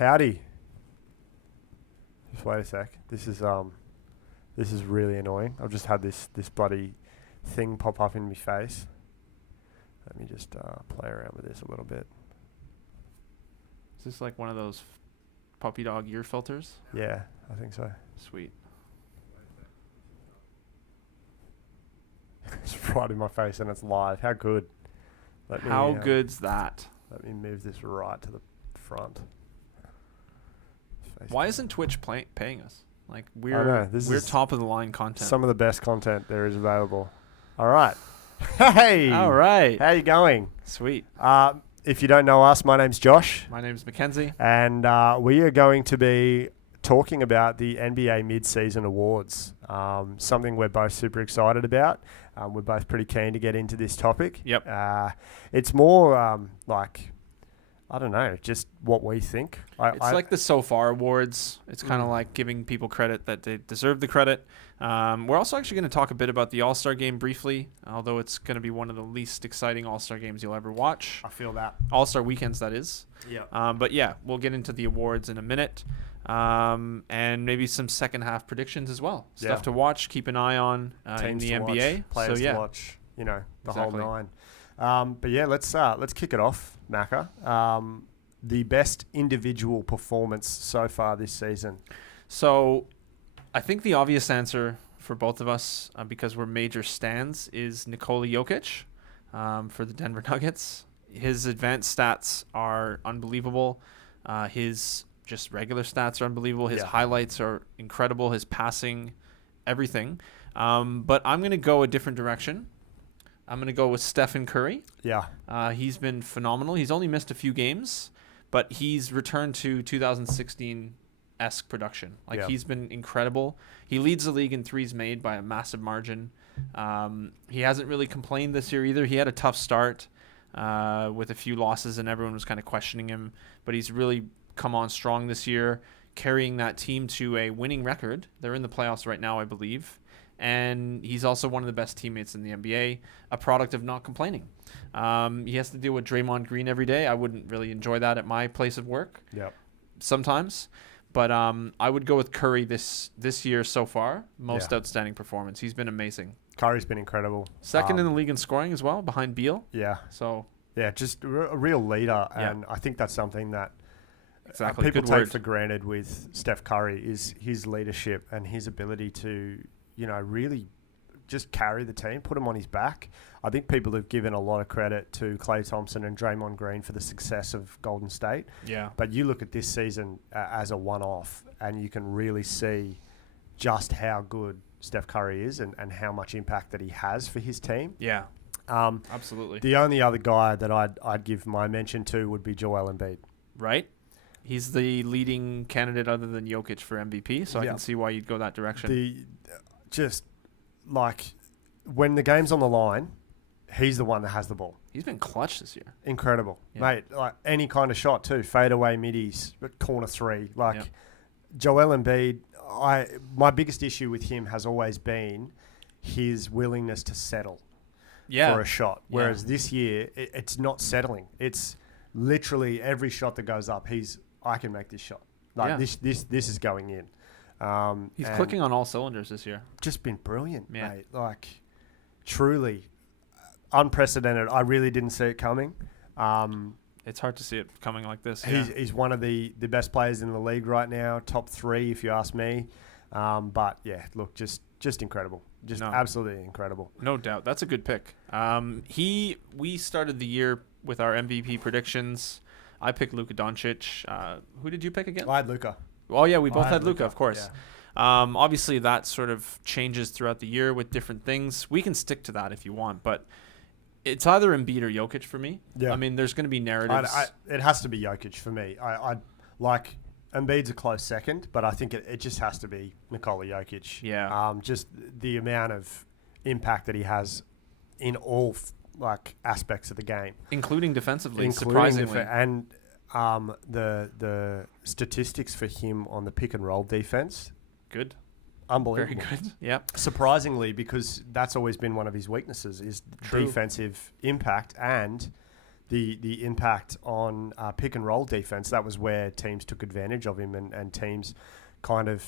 Howdy. Just wait a sec. This is really annoying. I've just had this bloody thing pop up in my face. Let me just play around with this a little bit. Is this like one of those puppy dog ear filters? Yeah, I think so. Sweet. It's right in my face and it's live. How good. How good's that? Let me move this right to the front. Why isn't Twitch paying us? Like we're top of the line content. Some of the best content there is available. All right. Hey. All right. How you going? Sweet. If you don't know us, my name's Josh. My name's Mackenzie. And we are going to be talking about the NBA Midseason Awards. Something we're both super excited about. We're both pretty keen to get into this topic. Yep. It's more I don't know, just what we think. It's like the So Far Awards. It's kind of like giving people credit that they deserve the credit. We're also actually going to talk a bit about the All-Star Game briefly, although it's going to be one of the least exciting All-Star Games you'll ever watch. I feel that. All-Star weekends, that is. Yeah. But yeah, we'll get into the awards in a minute. And maybe some second half predictions as well. Stuff to watch, keep an eye on in the NBA. Watch, players to watch, the exactly. whole nine. But yeah, let's kick it off, Macca. The best individual performance so far this season. So I think the obvious answer for both of us, because we're major stans, is Nikola Jokic for the Denver Nuggets. His advanced stats are unbelievable. His just regular stats are unbelievable. His highlights are incredible. His passing, everything. But I'm going to go a different direction. I'm going to go with Stephen Curry. Yeah. He's been phenomenal. He's only missed a few games, but he's returned to 2016-esque production. He's been incredible. He leads the league in threes made by a massive margin. He hasn't really complained this year either. He had a tough start with a few losses, and everyone was kind of questioning him, but he's really come on strong this year, carrying that team to a winning record. They're in the playoffs right now, I believe. And he's also one of the best teammates in the NBA, a product of not complaining. He has to deal with Draymond Green every day. I wouldn't really enjoy that at my place of work sometimes. But I would go with Curry this year so far. Most outstanding performance. He's been amazing. Curry's been incredible. Second in the league in scoring as well, behind Beal. Yeah. So yeah, just a real leader. And I think that's something that people Good take word. for granted with Steph Curry is his leadership and his ability to really just carry the team, put him on his back. I think people have given a lot of credit to Klay Thompson and Draymond Green for the success of Golden State. Yeah. But you look at this season as a one-off, and you can really see just how good Steph Curry is and how much impact that he has for his team. Yeah. Absolutely. The only other guy that I'd give my mention to would be Joel Embiid. Right. He's the leading candidate other than Jokic for MVP, so I can see why you'd go that direction. Just like when the game's on the line, he's the one that has the ball. He's been clutch this year. Incredible. Mate, like any kind of shot too. Fadeaway middies, corner three. Joel Embiid, my biggest issue with him has always been his willingness to settle for a shot. Whereas this year, it's not settling. It's literally every shot that goes up, I can make this shot. This is going in. He's clicking on all cylinders this year. Just been brilliant, mate. Truly unprecedented. I really didn't see it coming. It's hard to see it coming like this. He's one of the best players in the league right now, top 3 if you ask me. But yeah, look, just incredible. Absolutely incredible. No doubt. That's a good pick. We started the year with our MVP predictions. I picked Luka Doncic. Who did you pick again? I had Luka. Oh, yeah, we both had Luka, of course. Yeah. Obviously, that sort of changes throughout the year with different things. We can stick to that if you want, but it's either Embiid or Jokic for me. Yeah. I mean, there's going to be narratives. It has to be Jokic for me. I like Embiid's a close second, but I think it just has to be Nikola Jokic. Yeah. Just the amount of impact that he has in all aspects of the game, including defensively, surprisingly. And the statistics for him on the pick and roll defense, good, unbelievable, very good. Yeah, surprisingly, because that's always been one of his weaknesses is defensive impact and the impact on pick and roll defense. That was where teams took advantage of him, and teams kind of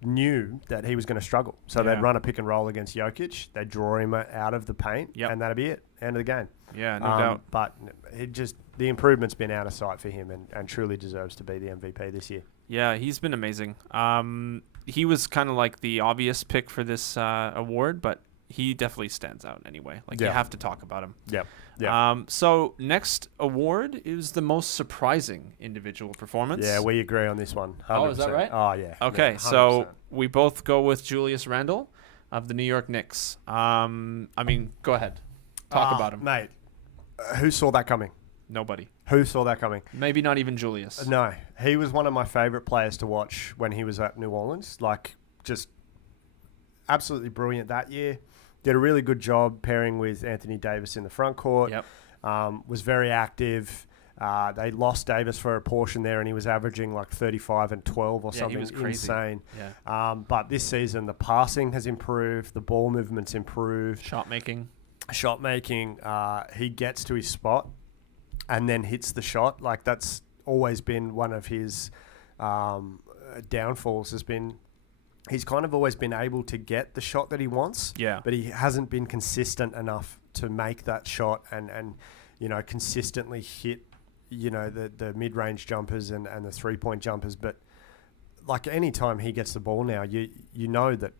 knew that he was going to struggle. So they'd run a pick and roll against Jokic, they'd draw him out of the paint, and that'd be it. End of the game. Yeah, no doubt. But the improvement's been out of sight for him, and truly deserves to be the MVP this year. Yeah, he's been amazing. He was kind of like the obvious pick for this award, but he definitely stands out anyway. Like, you have to talk about him. Yep. So next award is the most surprising individual performance. Yeah, we agree on this one. 100%. Oh, is that right? Oh, yeah. Okay, 100%. so we both go with Julius Randle of the New York Knicks. I mean, go ahead. Talk about him. Mate, who saw that coming? Nobody. Who saw that coming? Maybe not even Julius. No. He was one of my favorite players to watch when he was at New Orleans. Like, just absolutely brilliant that year. Did a really good job pairing with Anthony Davis in the front court. Yep. Was very active. They lost Davis for a portion there, and he was averaging like 35 and 12 or something. He was crazy. Insane. Yeah. But this season, the passing has improved. The ball movement's improved. Shot making. He gets to his spot and then hits the shot. Like, that's always been one of his downfalls, has been he's kind of always been able to get the shot that he wants, but he hasn't been consistent enough to make that shot and consistently hit, the mid-range jumpers and the three-point jumpers. But like, any time he gets the ball now, you know that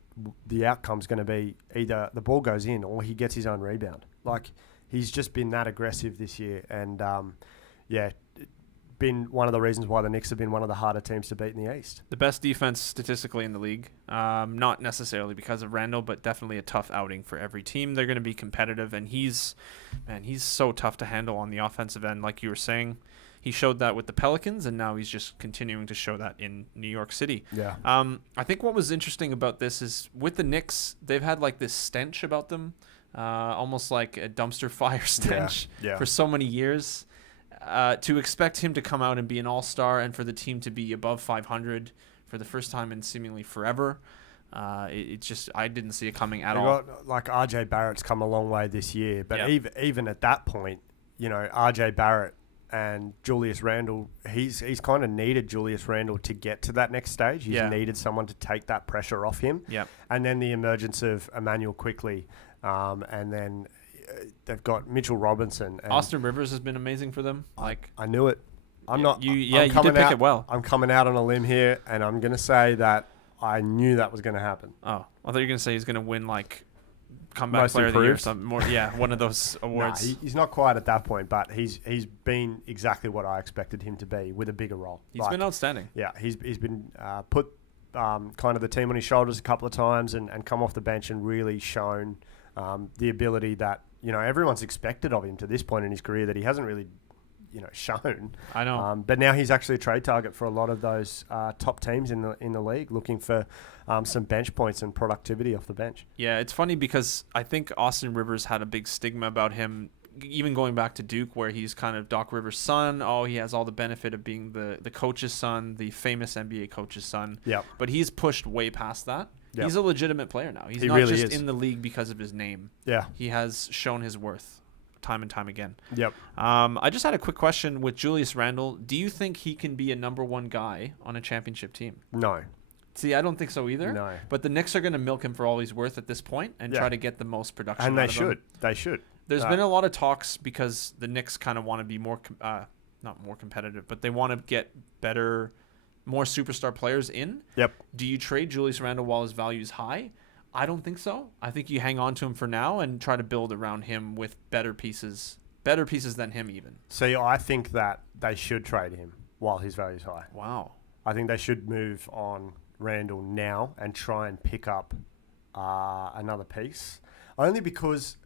the outcome's going to be either the ball goes in or he gets his own rebound. Like, he's just been that aggressive this year, and been one of the reasons why the Knicks have been one of the harder teams to beat in the East. The best defense statistically in the league. Not necessarily because of Randle, but definitely a tough outing for every team. They're going to be competitive, and he's so tough to handle on the offensive end. Like you were saying, he showed that with the Pelicans, and now he's just continuing to show that in New York City. Yeah. I think what was interesting about this is with the Knicks, they've had like this stench about them, almost like a dumpster fire stench for so many years. To expect him to come out and be an all-star and for the team to be above 500 for the first time in seemingly forever, it's just, I didn't see it coming at all. Like, RJ Barrett's come a long way this year, but even at that point, RJ Barrett and Julius Randle, he's kind of needed Julius Randle to get to that next stage. He's needed someone to take that pressure off him. And then the emergence of Emmanuel Quickley, and then they've got Mitchell Robinson. And Austin Rivers has been amazing for them. I knew it. You did pick it well. I'm coming out on a limb here, and I'm going to say that I knew that was going to happen. Oh, I thought you were going to say he's going to win, like, comeback most player improved. Of the year or something more. Yeah, one of those awards. He's not quite at that point, but he's been exactly what I expected him to be, with a bigger role. He's been outstanding. Yeah, he's been put kind of the team on his shoulders a couple of times and come off the bench and really shown the ability that everyone's expected of him to this point in his career that he hasn't really shown. I know. But now he's actually a trade target for a lot of those top teams in the league, looking for some bench points and productivity off the bench. Yeah, it's funny because I think Austin Rivers had a big stigma about him, even going back to Duke, where he's kind of Doc Rivers' son. Oh, he has all the benefit of being the coach's son, the famous NBA coach's son. Yeah. But he's pushed way past that. Yep. He's a legitimate player now. He's not really just is in the league because of his name. Yeah. He has shown his worth time and time again. Yep. I just had a quick question with Julius Randle. Do you think he can be a number one guy on a championship team? No. See, I don't think so either. No. But the Knicks are going to milk him for all he's worth at this point and try to get the most production and out of him. They should. There's been a lot of talks because the Knicks kind of want to be more, not more competitive, but they want to get better, more superstar players in. Yep. Do you trade Julius Randle while his value is high? I don't think so. I think you hang on to him for now and try to build around him with better pieces than him even. See, I think that they should trade him while his value is high. Wow. I think they should move on Randle now and try and pick up another piece. Only because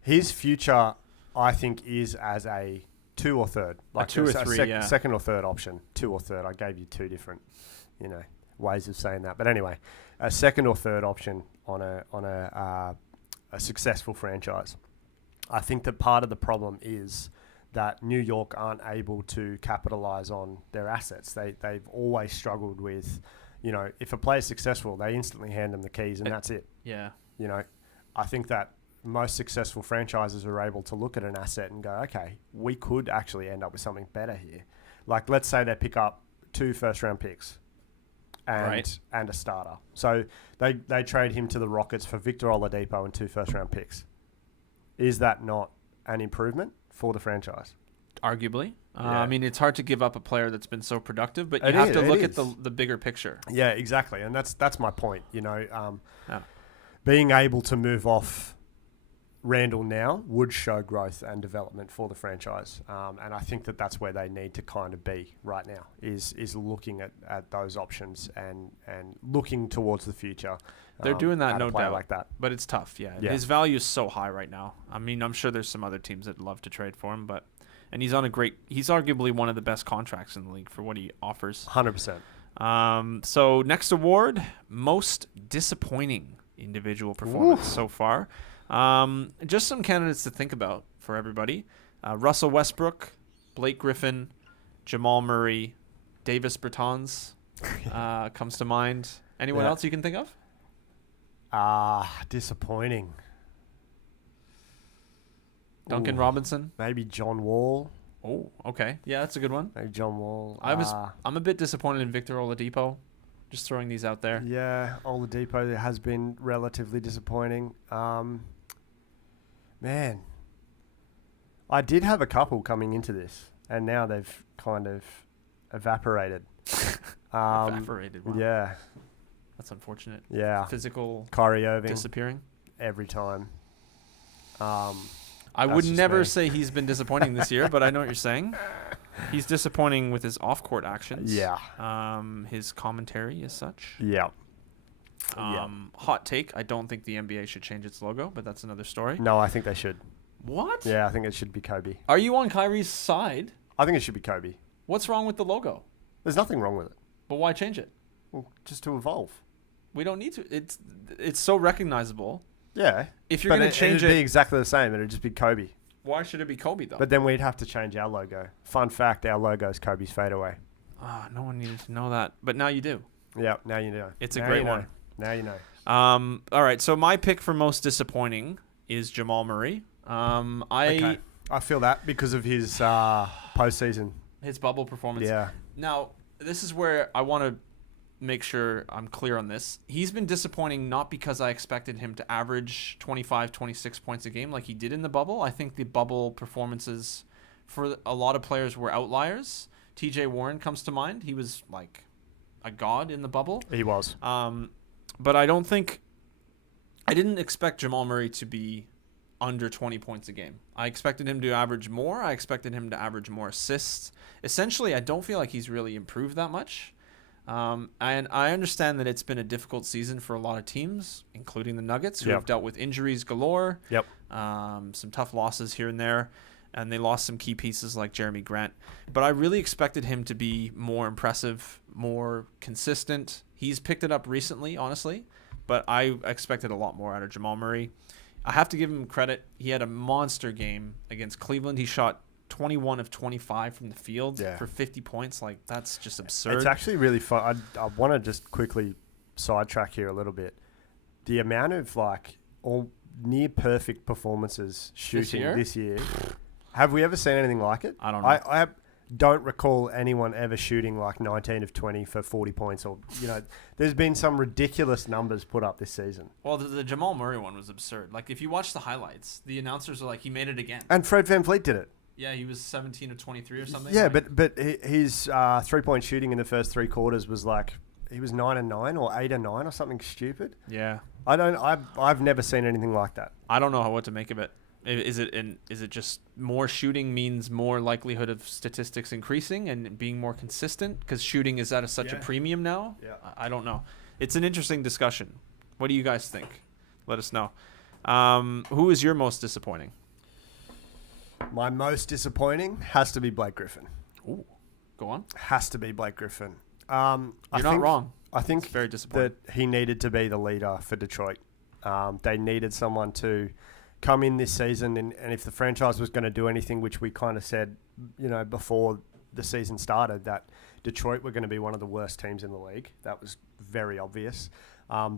his future, I think, is as a 2 or third. Like a 2 or 3, second or third option. 2 or third. I gave you 2 different, ways of saying that. But anyway, a second or third option on a successful franchise. I think that part of the problem is that New York aren't able to capitalize on their assets. They've always struggled with, if a player's successful, they instantly hand them the keys and that's it. Yeah. I think that most successful franchises are able to look at an asset and go, okay, we could actually end up with something better here. Like, let's say they pick up 2 first-round picks and a starter. So they trade him to the Rockets for Victor Oladipo and 2 first-round picks. Is that not an improvement for the franchise? Arguably. I mean, it's hard to give up a player that's been so productive, but you have to look at the bigger picture. Yeah, exactly. And that's my point. Being able to move off Randle now would show growth and development for the franchise. And I think that's where they need to kind of be right now, is looking at those options and looking towards the future. They're doing that, no doubt. Like that. But it's tough, yeah. His value is so high right now. I mean, I'm sure there's some other teams that'd love to trade for him, and he's arguably one of the best contracts in the league for what he offers. 100%. So next award, most disappointing individual performance so far. Just some candidates to think about for everybody. Russell Westbrook, Blake Griffin, Jamal Murray, Davis Bertans comes to mind. Anyone else you can think of? Disappointing. Duncan Robinson? Maybe John Wall. Oh, okay. Yeah, that's a good one. Maybe John Wall. I'm a bit disappointed in Victor Oladipo. Just throwing these out there. Yeah, Oladipo has been relatively disappointing. Man, I did have a couple coming into this, and now they've kind of evaporated. Evaporated, wow. Yeah. That's unfortunate. Yeah. Physical Kyrie Irving. Disappearing. Every time. I would never say he's been disappointing this year, but I know what you're saying. He's disappointing with his off-court actions. Yeah. His commentary as such. Yeah. Hot take, I don't think the NBA should change its logo, but that's another story. No, I think they should. What? Yeah, I think it should be Kobe. Are you on Kyrie's side? I think it should be Kobe. What's wrong with the logo? There's nothing wrong with it. But why change it? Well, just to evolve. We don't need to. It's so recognizable. Yeah. If you're going to change it'd be exactly the same. It'd just be Kobe. Why should it be Kobe, though? But then we'd have to change our logo. Fun fact, our logo is Kobe's fadeaway. No one needed to know that. But now you do. Yeah, now you know. It's a great one. Now you know. All right, so my pick for most disappointing is Jamal Murray. Okay. I feel that because of his postseason. His bubble performance. Yeah. Now, this is where I want to make sure I'm clear on this. He's been disappointing not because I expected him to average 25, 26 points a game like he did in the bubble. I think the bubble performances for a lot of players were outliers. TJ Warren comes to mind. He was like a god in the bubble. He was. But I didn't expect Jamal Murray to be under 20 points a game. I expected him to average more. I expected him to average more assists. Essentially, I don't feel like he's really improved that much. And I understand that it's been a difficult season for a lot of teams, including the Nuggets, who have dealt with injuries galore. Yep. Some tough losses here and there, and they lost some key pieces like Jeremy Grant. But I really expected him to be more impressive, more consistent. He's picked it up recently, honestly, but I expected a lot more out of Jamal Murray. I have to give him credit. He had a monster game against Cleveland. He shot 21 of 25 from the field for 50 points. Like, that's just absurd. It's actually really fun. I want to just quickly sidetrack here a little bit. The amount of all near perfect performances shooting this year. Have we ever seen anything like it? I don't know. I don't recall anyone ever shooting 19 of 20 for 40 points, or there's been some ridiculous numbers put up this season. Well, the Jamal Murray one was absurd. Like, if you watch the highlights, the announcers are like, he made it again. And Fred VanVleet did it. Yeah, he was 17 of 23 or something. Yeah, but his 3-point shooting in the first 3 quarters was he was 9 and 9 or 8 and 9 or something stupid. Yeah. I've never seen anything like that. I don't know what to make of it. Is it just more shooting means more likelihood of statistics increasing and being more consistent because shooting is at such a premium now? Yeah. I don't know. It's an interesting discussion. What do you guys think? Let us know. Who is your most disappointing? My most disappointing has to be Blake Griffin. Ooh, go on. Has to be Blake Griffin. You're not wrong. I think it's very disappointing that he needed to be the leader for Detroit. They needed someone to come in this season, and if the franchise was going to do anything, which we kind of said, before the season started, that Detroit were going to be one of the worst teams in the league. That was very obvious.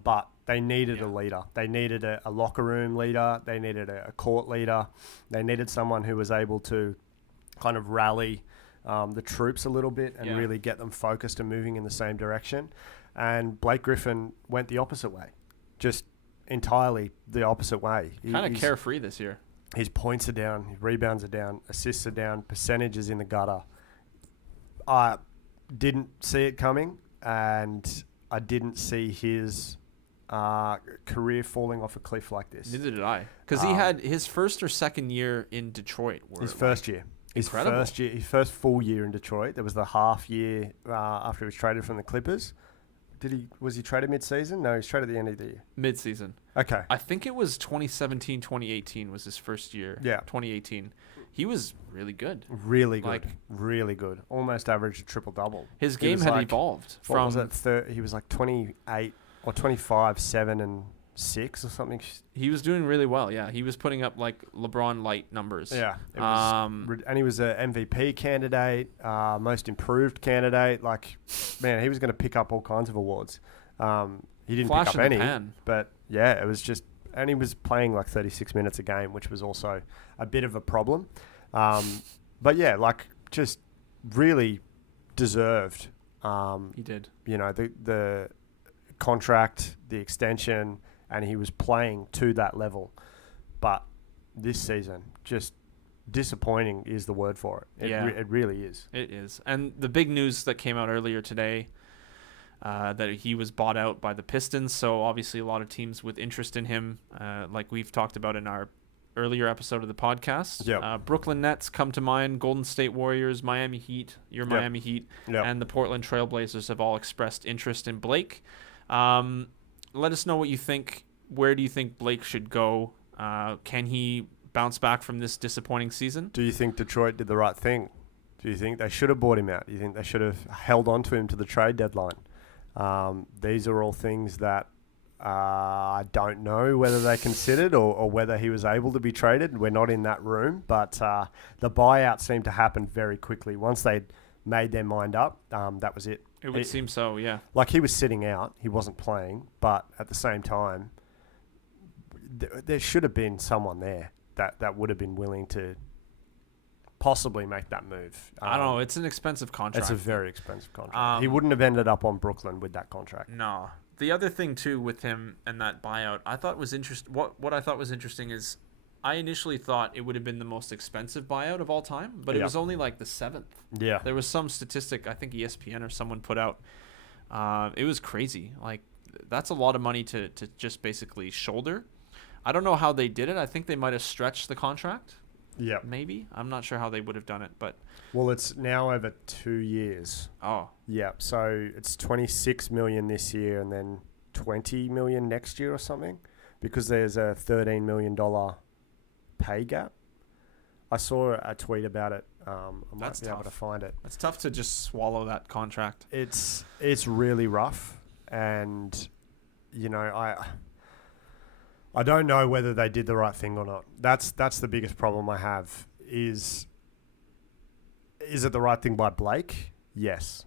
But they needed a leader. They needed a locker room leader. They needed a court leader. They needed someone who was able to kind of rally the troops a little bit and really get them focused and moving in the same direction. And Blake Griffin went the opposite way, just entirely the opposite way. Kind of carefree this year. His points are down, his rebounds are down, assists are down, percentages in the gutter. I didn't see it coming, and I didn't see his career falling off a cliff like this. Neither did I, because he had his first or second year in Detroit. His first year. His first full year in Detroit. There was the half year after he was traded from the Clippers. Was he traded mid-season? No, he was traded at the end of the year. Mid-season. Okay. I think it was 2017, 2018 was his first year. Yeah. 2018. He was really good. Really good. Really good. Almost averaged a triple-double. His game had evolved from... What was that? He was like 28 or 25, 7 and 6 or something. He was doing really well, yeah. He was putting up like LeBron light numbers. Yeah. And he was an MVP candidate, most improved candidate. Like, man, he was going to pick up all kinds of awards. He didn't pick up any, but yeah, it was just, and he was playing like 36 minutes a game, which was also a bit of a problem. But yeah, like just really deserved. He did. You know, the contract, the extension, and he was playing to that level. But this season, just disappointing is the word for it. It really is. It is. And the big news that came out earlier today, that he was bought out by the Pistons. So obviously a lot of teams with interest in him, like we've talked about in our earlier episode of the podcast. Yep. Brooklyn Nets come to mind, Golden State Warriors, Miami Heat, Miami Heat, and the Portland Trailblazers have all expressed interest in Blake. Let us know what you think. Where do you think Blake should go? Can he bounce back from this disappointing season? Do you think Detroit did the right thing? Do you think they should have bought him out? Do you think they should have held on to him to the trade deadline? These are all things that I don't know whether they considered or whether he was able to be traded. We're not in that room, but the buyout seemed to happen very quickly. Once they'd made their mind up, that was it. It would seem so, yeah. Like he was sitting out, he wasn't playing, but at the same time, there should have been someone there that would have been willing to possibly make that move. I don't know. It's an expensive contract. It's a very expensive contract. He wouldn't have ended up on Brooklyn with that contract. No. The other thing, too, with him and that buyout, I thought was interesting. What I thought was interesting is I initially thought it would have been the most expensive buyout of all time, but it was only like the 7th. Yeah. There was some statistic, I think ESPN or someone put out. It was crazy. Like, that's a lot of money to just basically shoulder. I don't know how they did it. I think they might have stretched the contract. Yeah. Maybe. I'm not sure how they would have done it, but... Well, it's now over 2 years. Oh. Yeah. So it's $26 million this year and then $20 million next year or something, because there's a $13 million pay gap. I saw a tweet about it. I might be able to find it. It's tough to just swallow that contract. It's really rough, and you know, I don't know whether they did the right thing or not. That's the biggest problem I have. Is it the right thing by Blake? Yes,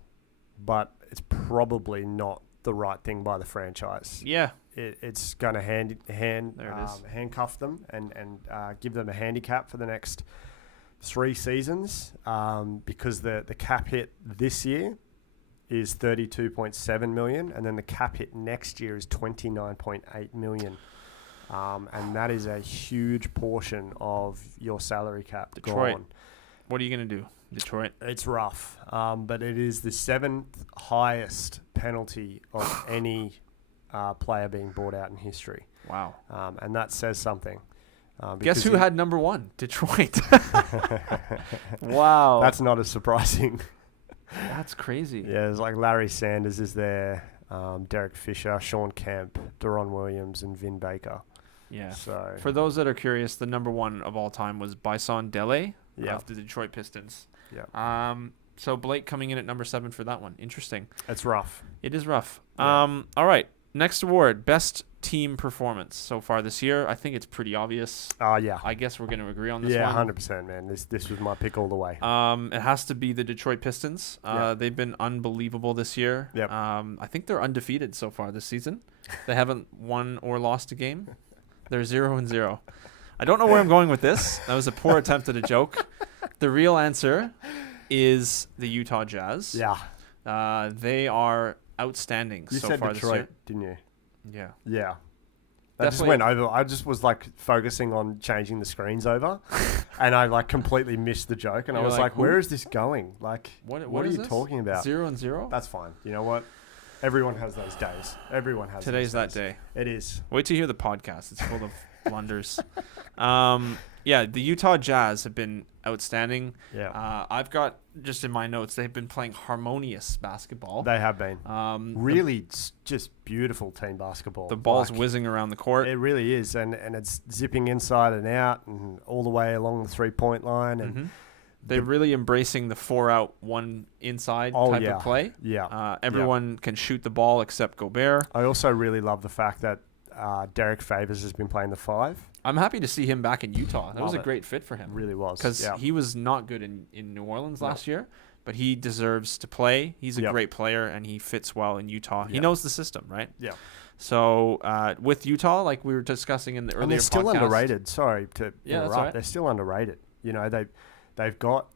but it's probably not the right thing by the franchise. Yeah. It's going to handcuff them and give them a handicap for the next 3 seasons, because the cap hit this year is $32.7 million, and then the cap hit next year is $29.8 million. And that is a huge portion of your salary cap. Detroit. Gone. What are you going to do, Detroit? It's rough, but it is the 7th highest penalty of any player being bought out in history. Wow. And that says something. Guess who had number 1? Detroit. Wow. That's not as surprising. That's crazy. Yeah, there's like Larry Sanders is there, Derek Fisher, Sean Kemp, Deron Williams, and Vin Baker. Yeah. So for those that are curious, the number 1 of all time was Bison Dele of the Detroit Pistons. Yeah. So Blake coming in at number 7 for that one. Interesting. It's rough. It is rough. Yeah. All right. Next award, best team performance so far this year. I think it's pretty obvious. Yeah. I guess we're going to agree on this one. one. Yeah, 100%, man. This was my pick all the way. It has to be the Detroit Pistons. They've been unbelievable this year. Yep. I think they're undefeated so far this season. They haven't won or lost a game. They're 0-0. I don't know where I'm going with this. That was a poor attempt at a joke. The real answer is the Utah Jazz. Yeah. They are outstanding You so said far Detroit, this year. didn't you? Yeah. Yeah. That just went over. I just was like focusing on changing the screens over, and I like completely missed the joke. And I was like, "Where is this going? Like, what are you talking about?" 0-0. That's fine. You know what? Everyone has those days. Everyone has. Today's those that days. day. It is. Wait to hear the podcast. It's full of blunders. Yeah, the Utah Jazz have been outstanding. Yeah. I've got just in my notes they've been playing harmonious basketball. They have been. Really, just beautiful team basketball. The ball's whizzing around the court. It really is, and it's zipping inside and out, and all the way along the 3-point line, and they're really embracing the 4-out, 1 inside type of play. Yeah. Everyone can shoot the ball except Gobert. I also really love the fact that Derek Favors has been playing the 5. I'm happy to see him back in Utah. That was a great fit for him. Really was. Because he was not good in New Orleans last year, but he deserves to play. He's a great player, and he fits well in Utah. He knows the system, right? Yeah. So with Utah, like we were discussing in the earlier podcast. And they're still underrated. Sorry to interrupt. That's right. They're still underrated. You know, they've got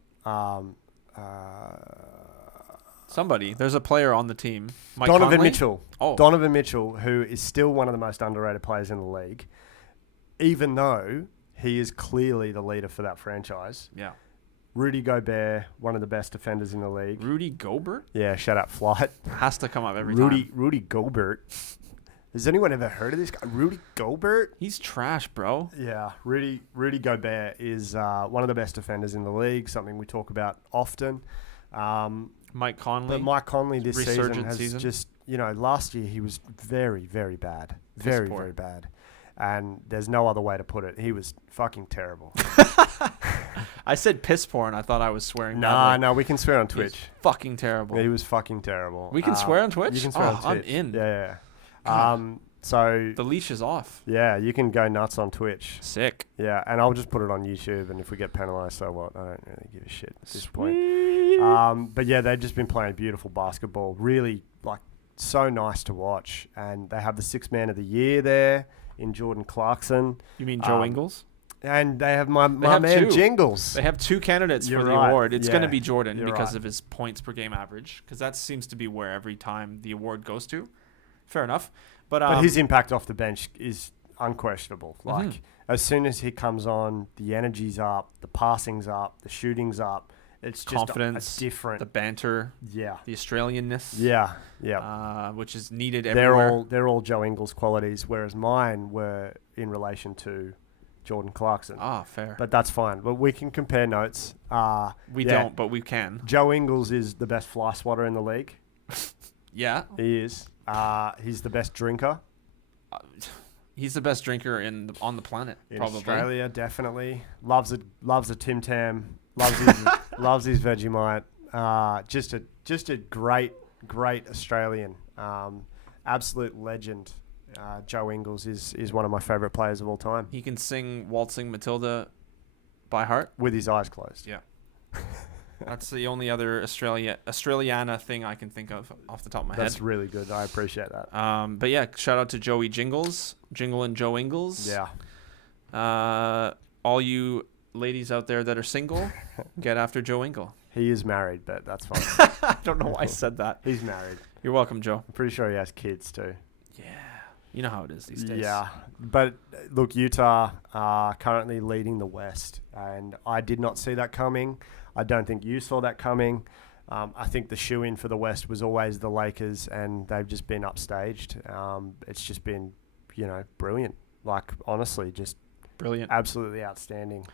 somebody. There's a player on the team. Mike Donovan Conley? Mitchell. Oh. Donovan Mitchell, who is still one of the most underrated players in the league, even though he is clearly the leader for that franchise. Yeah. Rudy Gobert, one of the best defenders in the league. Rudy Gobert? Yeah, shut up, flight. Has to come up every time. Rudy Gobert. Has anyone ever heard of this guy? Rudy Gobert? He's trash, bro. Yeah, Rudy Gobert is one of the best defenders in the league, something we talk about often. Mike Conley. But Mike Conley this season has just, last year he was very, very bad. Very, very bad. And there's no other way to put it. He was fucking terrible. I said piss poor, and I thought I was swearing. No, we can swear on Twitch. Fucking terrible. Yeah, he was fucking terrible. We can swear on Twitch? You can swear on Twitch. I'm in. Yeah. So the leash is off. Yeah, you can go nuts on Twitch. Sick. Yeah, and I'll just put it on YouTube, and if we get penalised, so what? I don't really give a shit at this point. But yeah, they've just been playing beautiful basketball. Really, so nice to watch. And they have the 6th man of the year there in Jordan Clarkson. You mean Joe Ingles? And they have my man Jingles. They have 2 candidates for the award. It's going to be Jordan because of his points per game average, because that seems to be where every time the award goes to. Fair enough. But his impact off the bench is unquestionable. As soon as he comes on, the energy's up, the passing's up, the shooting's up. It's just confidence, a different. The banter, the Australianness, which is needed everywhere. They're all Joe Ingles qualities, whereas mine were in relation to Jordan Clarkson. Fair. But that's fine. But we can compare notes. We don't, but we can. Joe Ingles is the best fly swatter in the league. Yeah, he is. He's the best drinker. He's the best drinker on the planet. In Australia, definitely loves a Tim Tam. Loves his Vegemite. Just a great Australian. Absolute legend. Joe Ingles is one of my favourite players of all time. He can sing Waltzing Matilda by heart with his eyes closed. Yeah. That's the only other Australiana thing I can think of off the top of my head. That's really good. I appreciate that. But yeah, shout out to Joey Jingles, Jingle and Joe Ingles. Yeah. All you ladies out there that are single, get after Joe Ingle. He is married, but that's fine. I don't know why I said that. He's married. You're welcome, Joe. I'm pretty sure he has kids too. Yeah. You know how it is these days. Yeah. But look, Utah are currently leading the West, and I did not see that coming. I don't think you saw that coming. I think the shoe-in for the West was always the Lakers, and they've just been upstaged. It's just been, brilliant. Honestly, just brilliant. Absolutely outstanding.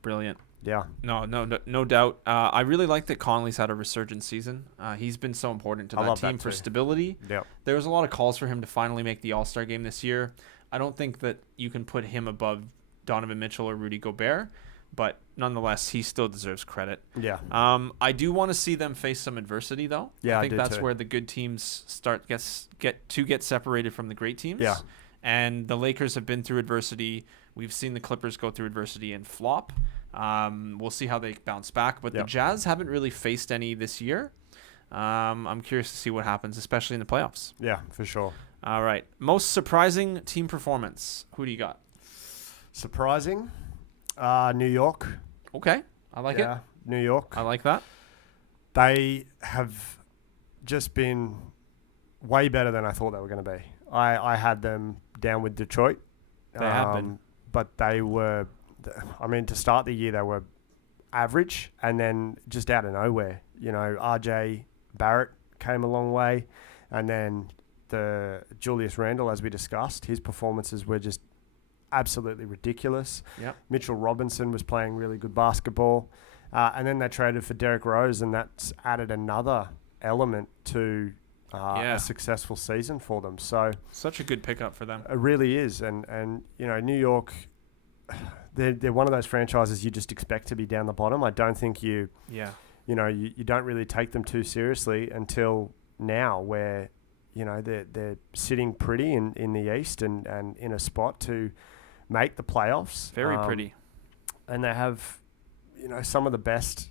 Brilliant. Yeah. No doubt. I really like that Conley's had a resurgent season. He's been so important to that team for stability. Yeah. There was a lot of calls for him to finally make the All-Star game this year. I don't think that you can put him above Donovan Mitchell or Rudy Gobert, but nonetheless, he still deserves credit. Yeah. I do want to see them face some adversity, though. Yeah, I think that's too. where the good teams get separated from the great teams. Yeah. And the Lakers have been through adversity. We've seen the Clippers go through adversity and flop. We'll see how they bounce back. But the Jazz haven't really faced any this year. I'm curious to see what happens, especially in the playoffs. Yeah, for sure. All right. Most surprising team performance. Who do you got? Surprising? New York. Okay. I like it. New York. I like that. They have just been way better than I thought they were going to be. I had them down with Detroit. They have been. But they were, to start the year, they were average, and then just out of nowhere, RJ Barrett came a long way, and then the Julius Randle, as we discussed, his performances were just absolutely ridiculous. Yep. Mitchell Robinson was playing really good basketball, and then they traded for Derrick Rose, and that's added another element to a successful season for them. So such a good pickup for them. It really is, and New York, they're one of those franchises you just expect to be down the bottom. I don't think you don't really take them too seriously until now, where they're sitting pretty in the East and in a spot to make the playoffs. Very pretty. And they have, some of the best,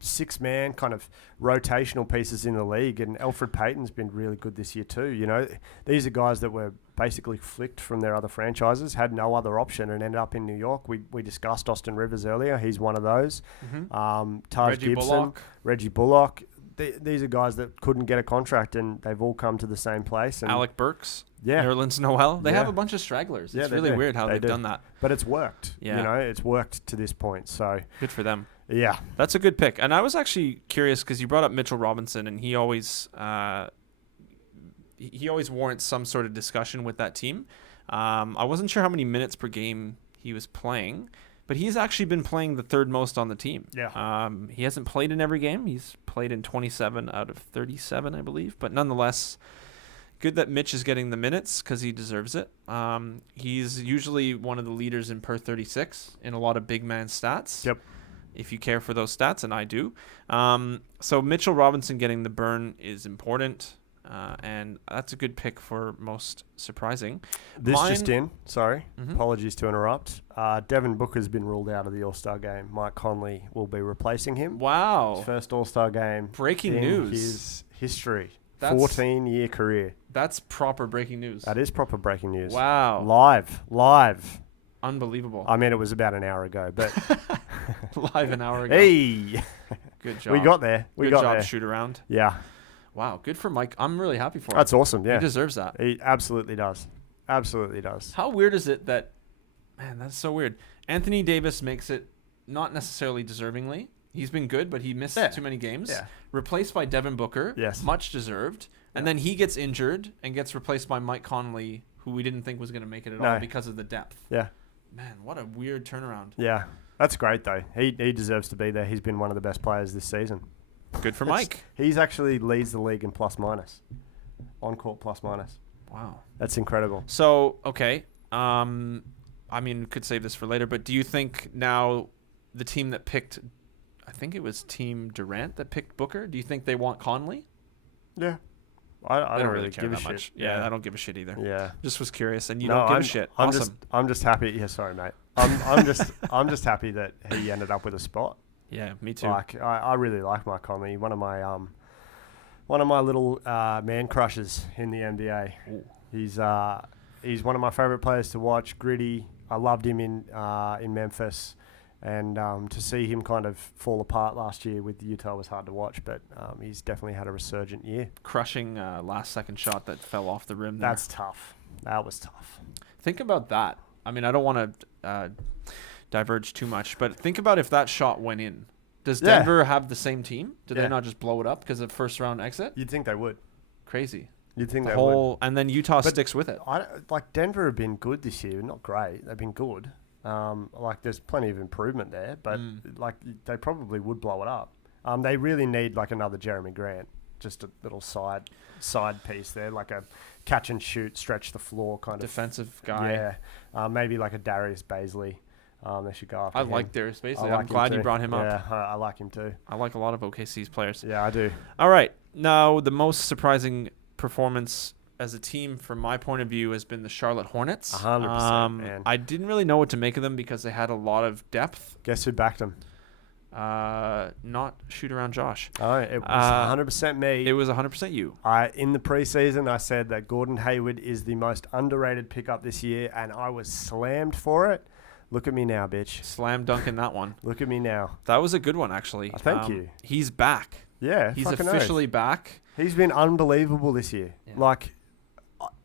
six-man kind of rotational pieces in the league. And Elfrid Payton's been really good this year too. These are guys that were basically flicked from their other franchises, had no other option, and ended up in New York. We discussed Austin Rivers earlier. He's one of those. Mm-hmm. Taj Reggie Gibson, Bullock. Reggie Bullock. These are guys that couldn't get a contract, and they've all come to the same place. And Alec Burks, yeah, Nerlens Noel. They have a bunch of stragglers. It's really weird how they've done that. But it's worked. Yeah. It's worked to this point. So good for them. Yeah. That's a good pick. And I was actually curious because you brought up Mitchell Robinson, and he always warrants some sort of discussion with that team. I wasn't sure how many minutes per game he was playing, but he's actually been playing the third most on the team. Yeah. He hasn't played in every game. He's played in 27 out of 37, I believe. But nonetheless, good that Mitch is getting the minutes because he deserves it. He's usually one of the leaders in per 36 in a lot of big man stats. Yep. If you care for those stats, and I do. So Mitchell Robinson getting the burn is important. And that's a good pick for most surprising. Apologies to interrupt. Devin Booker's been ruled out of the All-Star game. Mike Conley will be replacing him. Wow. His first All-Star game. Breaking in news. His history. 14-year career. That's proper breaking news. That is proper breaking news. Wow. Live. Unbelievable. It was about an hour ago, but... Live an hour ago. Hey! Good job. We got there. Good job, shoot around. Yeah. Wow, good for Mike. I'm really happy for him. That's awesome, yeah. He deserves that. He absolutely does. Absolutely does. How weird is it that, man, that's so weird. Anthony Davis makes it not necessarily deservingly. He's been good, but he missed too many games. Yeah. Replaced by Devin Booker. Yes. Much deserved. And then he gets injured and gets replaced by Mike Conley, who we didn't think was going to make it at all because of the depth. Yeah. Man, what a weird turnaround. Yeah. That's great, though. He deserves to be there. He's been one of the best players this season. Good for Mike. He's actually leads the league in plus-minus. On-court plus-minus. Wow. That's incredible. So, okay. Could save this for later, but do you think now the team that picked, I think it was Team Durant that picked Booker, do you think they want Conley? Yeah. I don't really care give that a much. shit. Yeah, I don't give a shit either. Yeah. Just was curious, and you don't give a shit. Awesome. I'm just happy. Yeah, sorry, mate. I'm just happy that he ended up with a spot. Yeah, me too. I really like Mike Conley. One of my little man crushes in the NBA. Ooh. He's one of my favorite players to watch. Gritty. I loved him in Memphis, and to see him kind of fall apart last year with Utah was hard to watch. But he's definitely had a resurgent year. Crushing last second shot that fell off the rim. There. That's tough. That was tough. Think about that. I don't want to diverge too much, but think about if that shot went in. Does Denver have the same team? Do they not just blow it up because of first round exit? You'd think they would. Crazy. You'd think they would. And then Utah sticks with it. Denver have been good this year. Not great. They've been good. There's plenty of improvement there, but they probably would blow it up. They really need another Jeremy Grant, just a little side piece there, like a catch and shoot, stretch the floor kind of defensive guy. Yeah, maybe like a Darius Baisley. They should go after I him. like their space. I I'm like him glad you too. brought him up. Yeah, I like him too. I like a lot of OKC's players. Yeah, I do. All right. Now, the most surprising performance as a team, from my point of view, has been the Charlotte Hornets. 100%, man. I didn't really know what to make of them because they had a lot of depth. Guess who backed them? Not Shootaround Josh. Oh, it was 100% me. It was 100% you. In the preseason, I said that Gordon Hayward is the most underrated pickup this year, and I was slammed for it. Look at me now, bitch. Slam dunk in that one. Look at me now. That was a good one, actually. Thank you. He's back. Yeah, He's officially back. He's been unbelievable this year. Yeah. Like,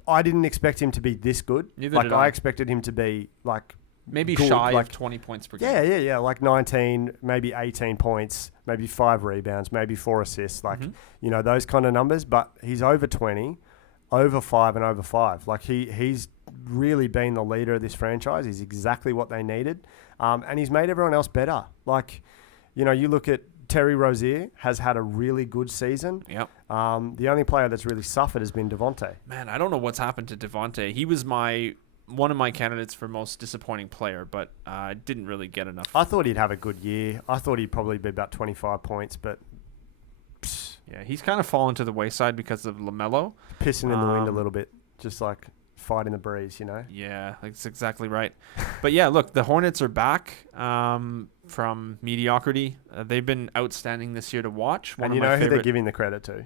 I didn't expect him to be this good. Neither did I I. expected him to be, like, Maybe good, shy like, of 20 points per game. Yeah. Like 19, maybe 18 points, maybe 5 rebounds, maybe 4 assists. Like, those kind of numbers. But he's over 20, over 5, and over 5. Like, he's really been the leader of this franchise. He's exactly what they needed. And he's made everyone else better. Like, you look at Terry Rozier has had a really good season. Yep. The only player that's really suffered has been Devontae. Man, I don't know what's happened to Devontae. He was one of my candidates for most disappointing player, but didn't really get enough. I thought he'd have a good year. I thought he'd probably be about 25 points, but yeah, he's kind of fallen to the wayside because of LaMelo. Pissing in the wind a little bit, just like fighting the breeze, Yeah, that's exactly right. But yeah, look, the Hornets are back from mediocrity. They've been outstanding this year to watch. And you know who they're giving the credit to?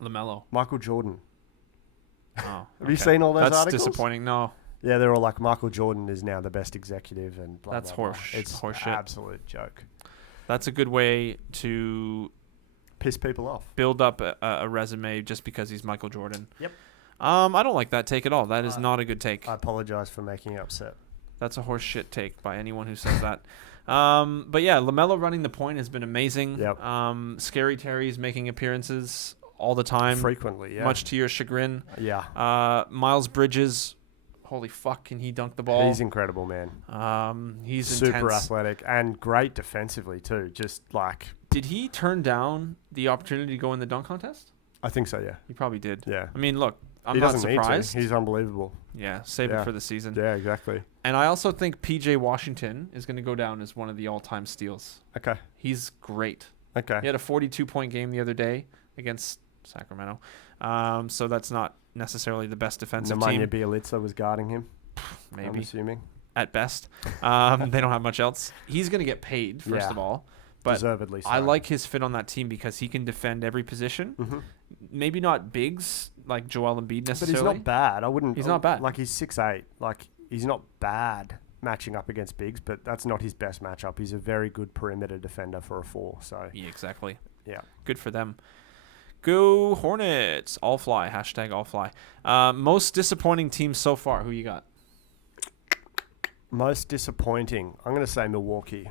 LaMelo. Michael Jordan. Oh, Have you seen all those That's articles? disappointing. No. Yeah, they're all like, Michael Jordan is now the best executive and blah, That's blah, blah. It's horseshit. an absolute joke. That's a good way to piss people off. Build up a resume just because he's Michael Jordan. Yep. I don't like that take at all. That is not a good take. I apologize for making you upset. That's a horseshit take by anyone who says that. But yeah, LaMelo running the point has been amazing. Yep. Scary Terry's making appearances all the time. Frequently, yeah. Much to your chagrin. Yeah. Miles Bridges, holy fuck, can he dunk the ball? He's incredible, man. He's super intense. athletic and great defensively too. Just like... Did he turn down the opportunity to go in the dunk contest? I think so, yeah. He probably did. Yeah. I mean, look, I'm he not doesn't surprised. Need to. He's unbelievable. Yeah, save it for the season. Yeah, exactly. And I also think PJ Washington is going to go down as one of the all-time steals. Okay. He's great. Okay. He had a 42-point game the other day against Sacramento. So that's not necessarily the best defensive team. Nemanja Bjelica was guarding him. Maybe. I'm assuming. At best. They don't have much else. He's going to get paid, first of all. But deservedly so. I like his fit on that team because he can defend every position. Mm-hmm. Maybe not bigs like Joel Embiid necessarily. But he's not bad. He's not bad. Like, he's 6'8". Like, he's not bad matching up against bigs, but that's not his best matchup. He's a very good perimeter defender for a 4. So yeah, exactly. Yeah. Good for them. Go Hornets. All fly. Hashtag all fly. Most disappointing team so far. Who you got? Most disappointing. I'm going to say Milwaukee.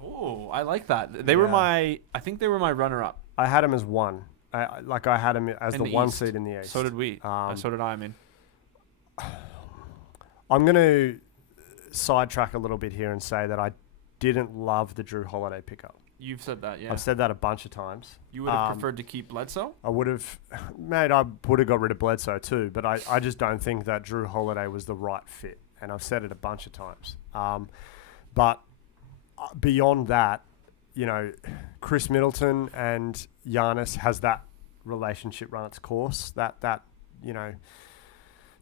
Oh, I like that. They were I think they were my runner-up. I had him as 1. I had him as in the 1 seed in the East. So did we. So did I, mean. I'm going to sidetrack a little bit here and say that I didn't love the Drew Holiday pickup. You've said that, yeah. I've said that a bunch of times. You would have preferred to keep Bledsoe? I would have, mate, I would have got rid of Bledsoe too, but I just don't think that Drew Holiday was the right fit. And I've said it a bunch of times. But beyond that, Chris Middleton and Giannis has that relationship run its course. That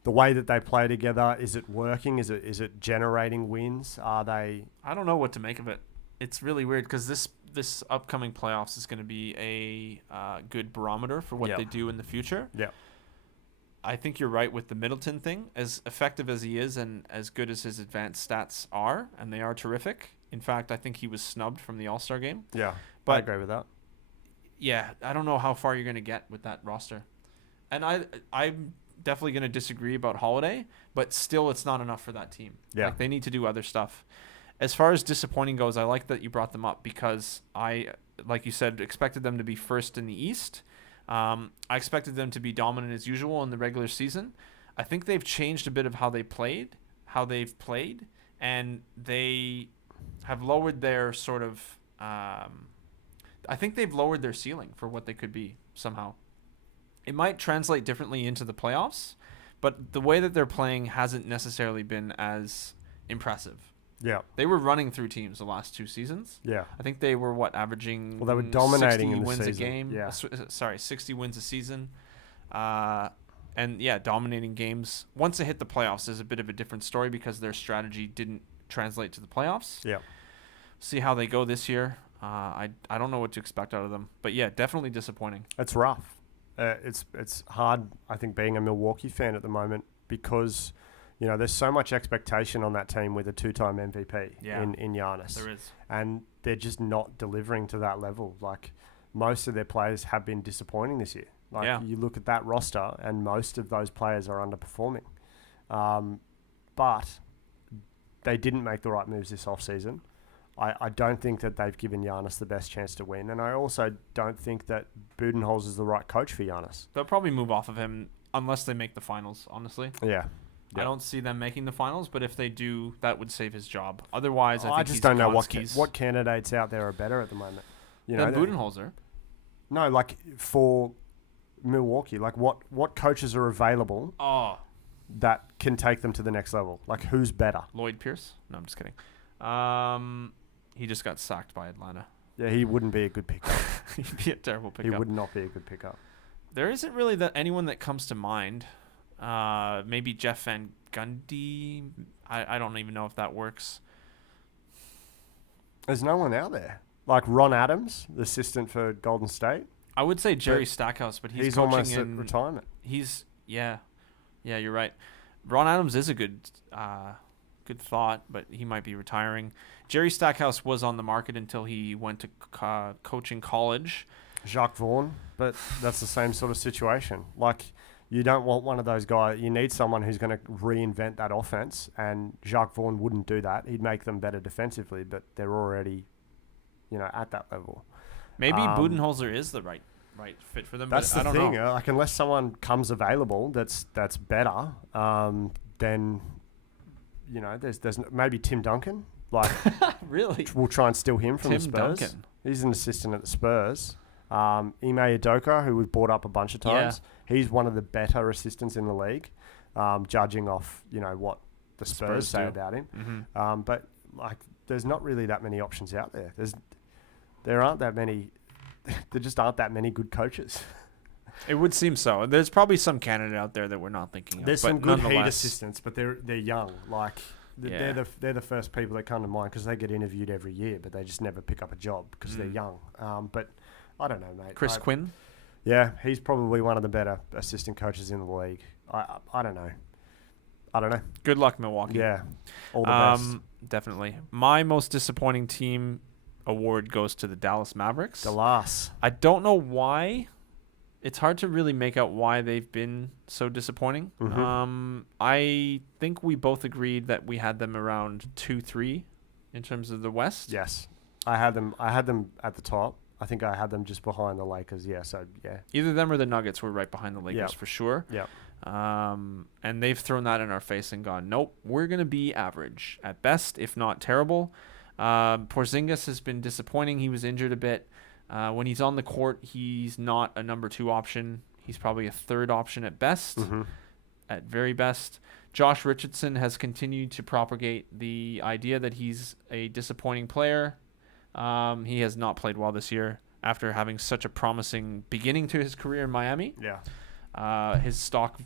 the way that they play together, is it working? Is it generating wins? Are they? I don't know what to make of it. It's really weird because this upcoming playoffs is going to be a good barometer for what they do in the future. Yeah. I think you're right with the Middleton thing. As effective as he is and as good as his advanced stats are, and they are terrific. In fact, I think he was snubbed from the All-Star game. Yeah, but I agree with that. Yeah, I don't know how far you're going to get with that roster. And I'm definitely going to disagree about Holiday, but still it's not enough for that team. Yeah. Like, they need to do other stuff. As far as disappointing goes, I like that you brought them up because I, like you said, expected them to be first in the East. I expected them to be dominant as usual in the regular season. I think they've changed a bit of how they've played, and they have lowered their sort of I think they've lowered their ceiling for what they could be somehow. It might translate differently into the playoffs, but the way that they're playing hasn't necessarily been as impressive. Yeah. They were running through teams the last 2 seasons. Yeah. I think they were, averaging... Well, they were dominating 60 in the wins season. a game. Yeah. 60 wins a season. And, dominating games. Once they hit the playoffs is a bit of a different story because their strategy didn't translate to the playoffs. Yeah. See how they go this year. I don't know what to expect out of them. But, definitely disappointing. It's rough. It's hard, I think, being a Milwaukee fan at the moment because... there's so much expectation on that team with a 2-time MVP in Giannis. There is. And they're just not delivering to that level. Like, most of their players have been disappointing this year. Like, you look at that roster, and most of those players are underperforming. But they didn't make the right moves this offseason. I don't think that they've given Giannis the best chance to win. And I also don't think that Budenholzer is the right coach for Giannis. They'll probably move off of him unless they make the finals, honestly. Yeah. I don't see them making the finals, but if they do, that would save his job. Otherwise, I think just don't know what candidates out there are better at the moment. Than Budenholzer. No, like for Milwaukee, like what coaches are available that can take them to the next level? Like who's better? Lloyd Pierce? No, I'm just kidding. He just got sacked by Atlanta. Yeah, he wouldn't be a good pickup. He'd be a terrible pickup. He would not be a good pickup. There isn't really anyone that comes to mind. Maybe Jeff Van Gundy. I don't even know if that works. There's no one out there. Like Ron Adams, the assistant for Golden State. I would say Jerry Stackhouse, but he's coaching almost at retirement. Yeah, you're right. Ron Adams is a good thought, but he might be retiring. Jerry Stackhouse was on the market until he went to coaching college. Jacques Vaughn, but that's the same sort of situation. Like, you don't want one of those guys. You need someone who's going to reinvent that offense, and Jacques Vaughn wouldn't do that. He'd make them better defensively, but they're already, at that level. Maybe Budenholzer is the right fit for them. That's but the I don't thing. know. Like, unless someone comes available that's better, then there's maybe Tim Duncan. Like, really, we'll try and steal him from the Spurs. Duncan. He's an assistant at the Spurs. Ime Udoka, who we've brought up a bunch of times, he's one of the better assistants in the league, judging off what the Spurs say about him. Mm-hmm. But like, there's not really that many options out there. There aren't that many. There just aren't that many good coaches. It would seem so. There's probably some candidate out there that we're not thinking of. There's some good Heat assistants, but they're young. Like they're the first people that come to mind because they get interviewed every year, but they just never pick up a job because they're young. But I don't know, mate. Chris Quinn? Yeah, he's probably one of the better assistant coaches in the league. I don't know. Good luck, Milwaukee. Yeah, all the best. Definitely. My most disappointing team award goes to the Dallas Mavericks. Dallas. I don't know why. It's hard to really make out why they've been so disappointing. Mm-hmm. I think we both agreed that we had them around 2-3 in terms of the West. Yes, I had them at the top. I think I had them just behind the Lakers. Yeah, so yeah. Either them or the Nuggets were right behind the Lakers for sure. Yeah. And they've thrown that in our face and gone, nope, we're going to be average at best, if not terrible. Porzingis has been disappointing. He was injured a bit. When he's on the court, he's not a number 2 option. He's probably a 3rd option at best, at very best. Josh Richardson has continued to propagate the idea that he's a disappointing player. He has not played well this year after having such a promising beginning to his career in Miami. Yeah. His stock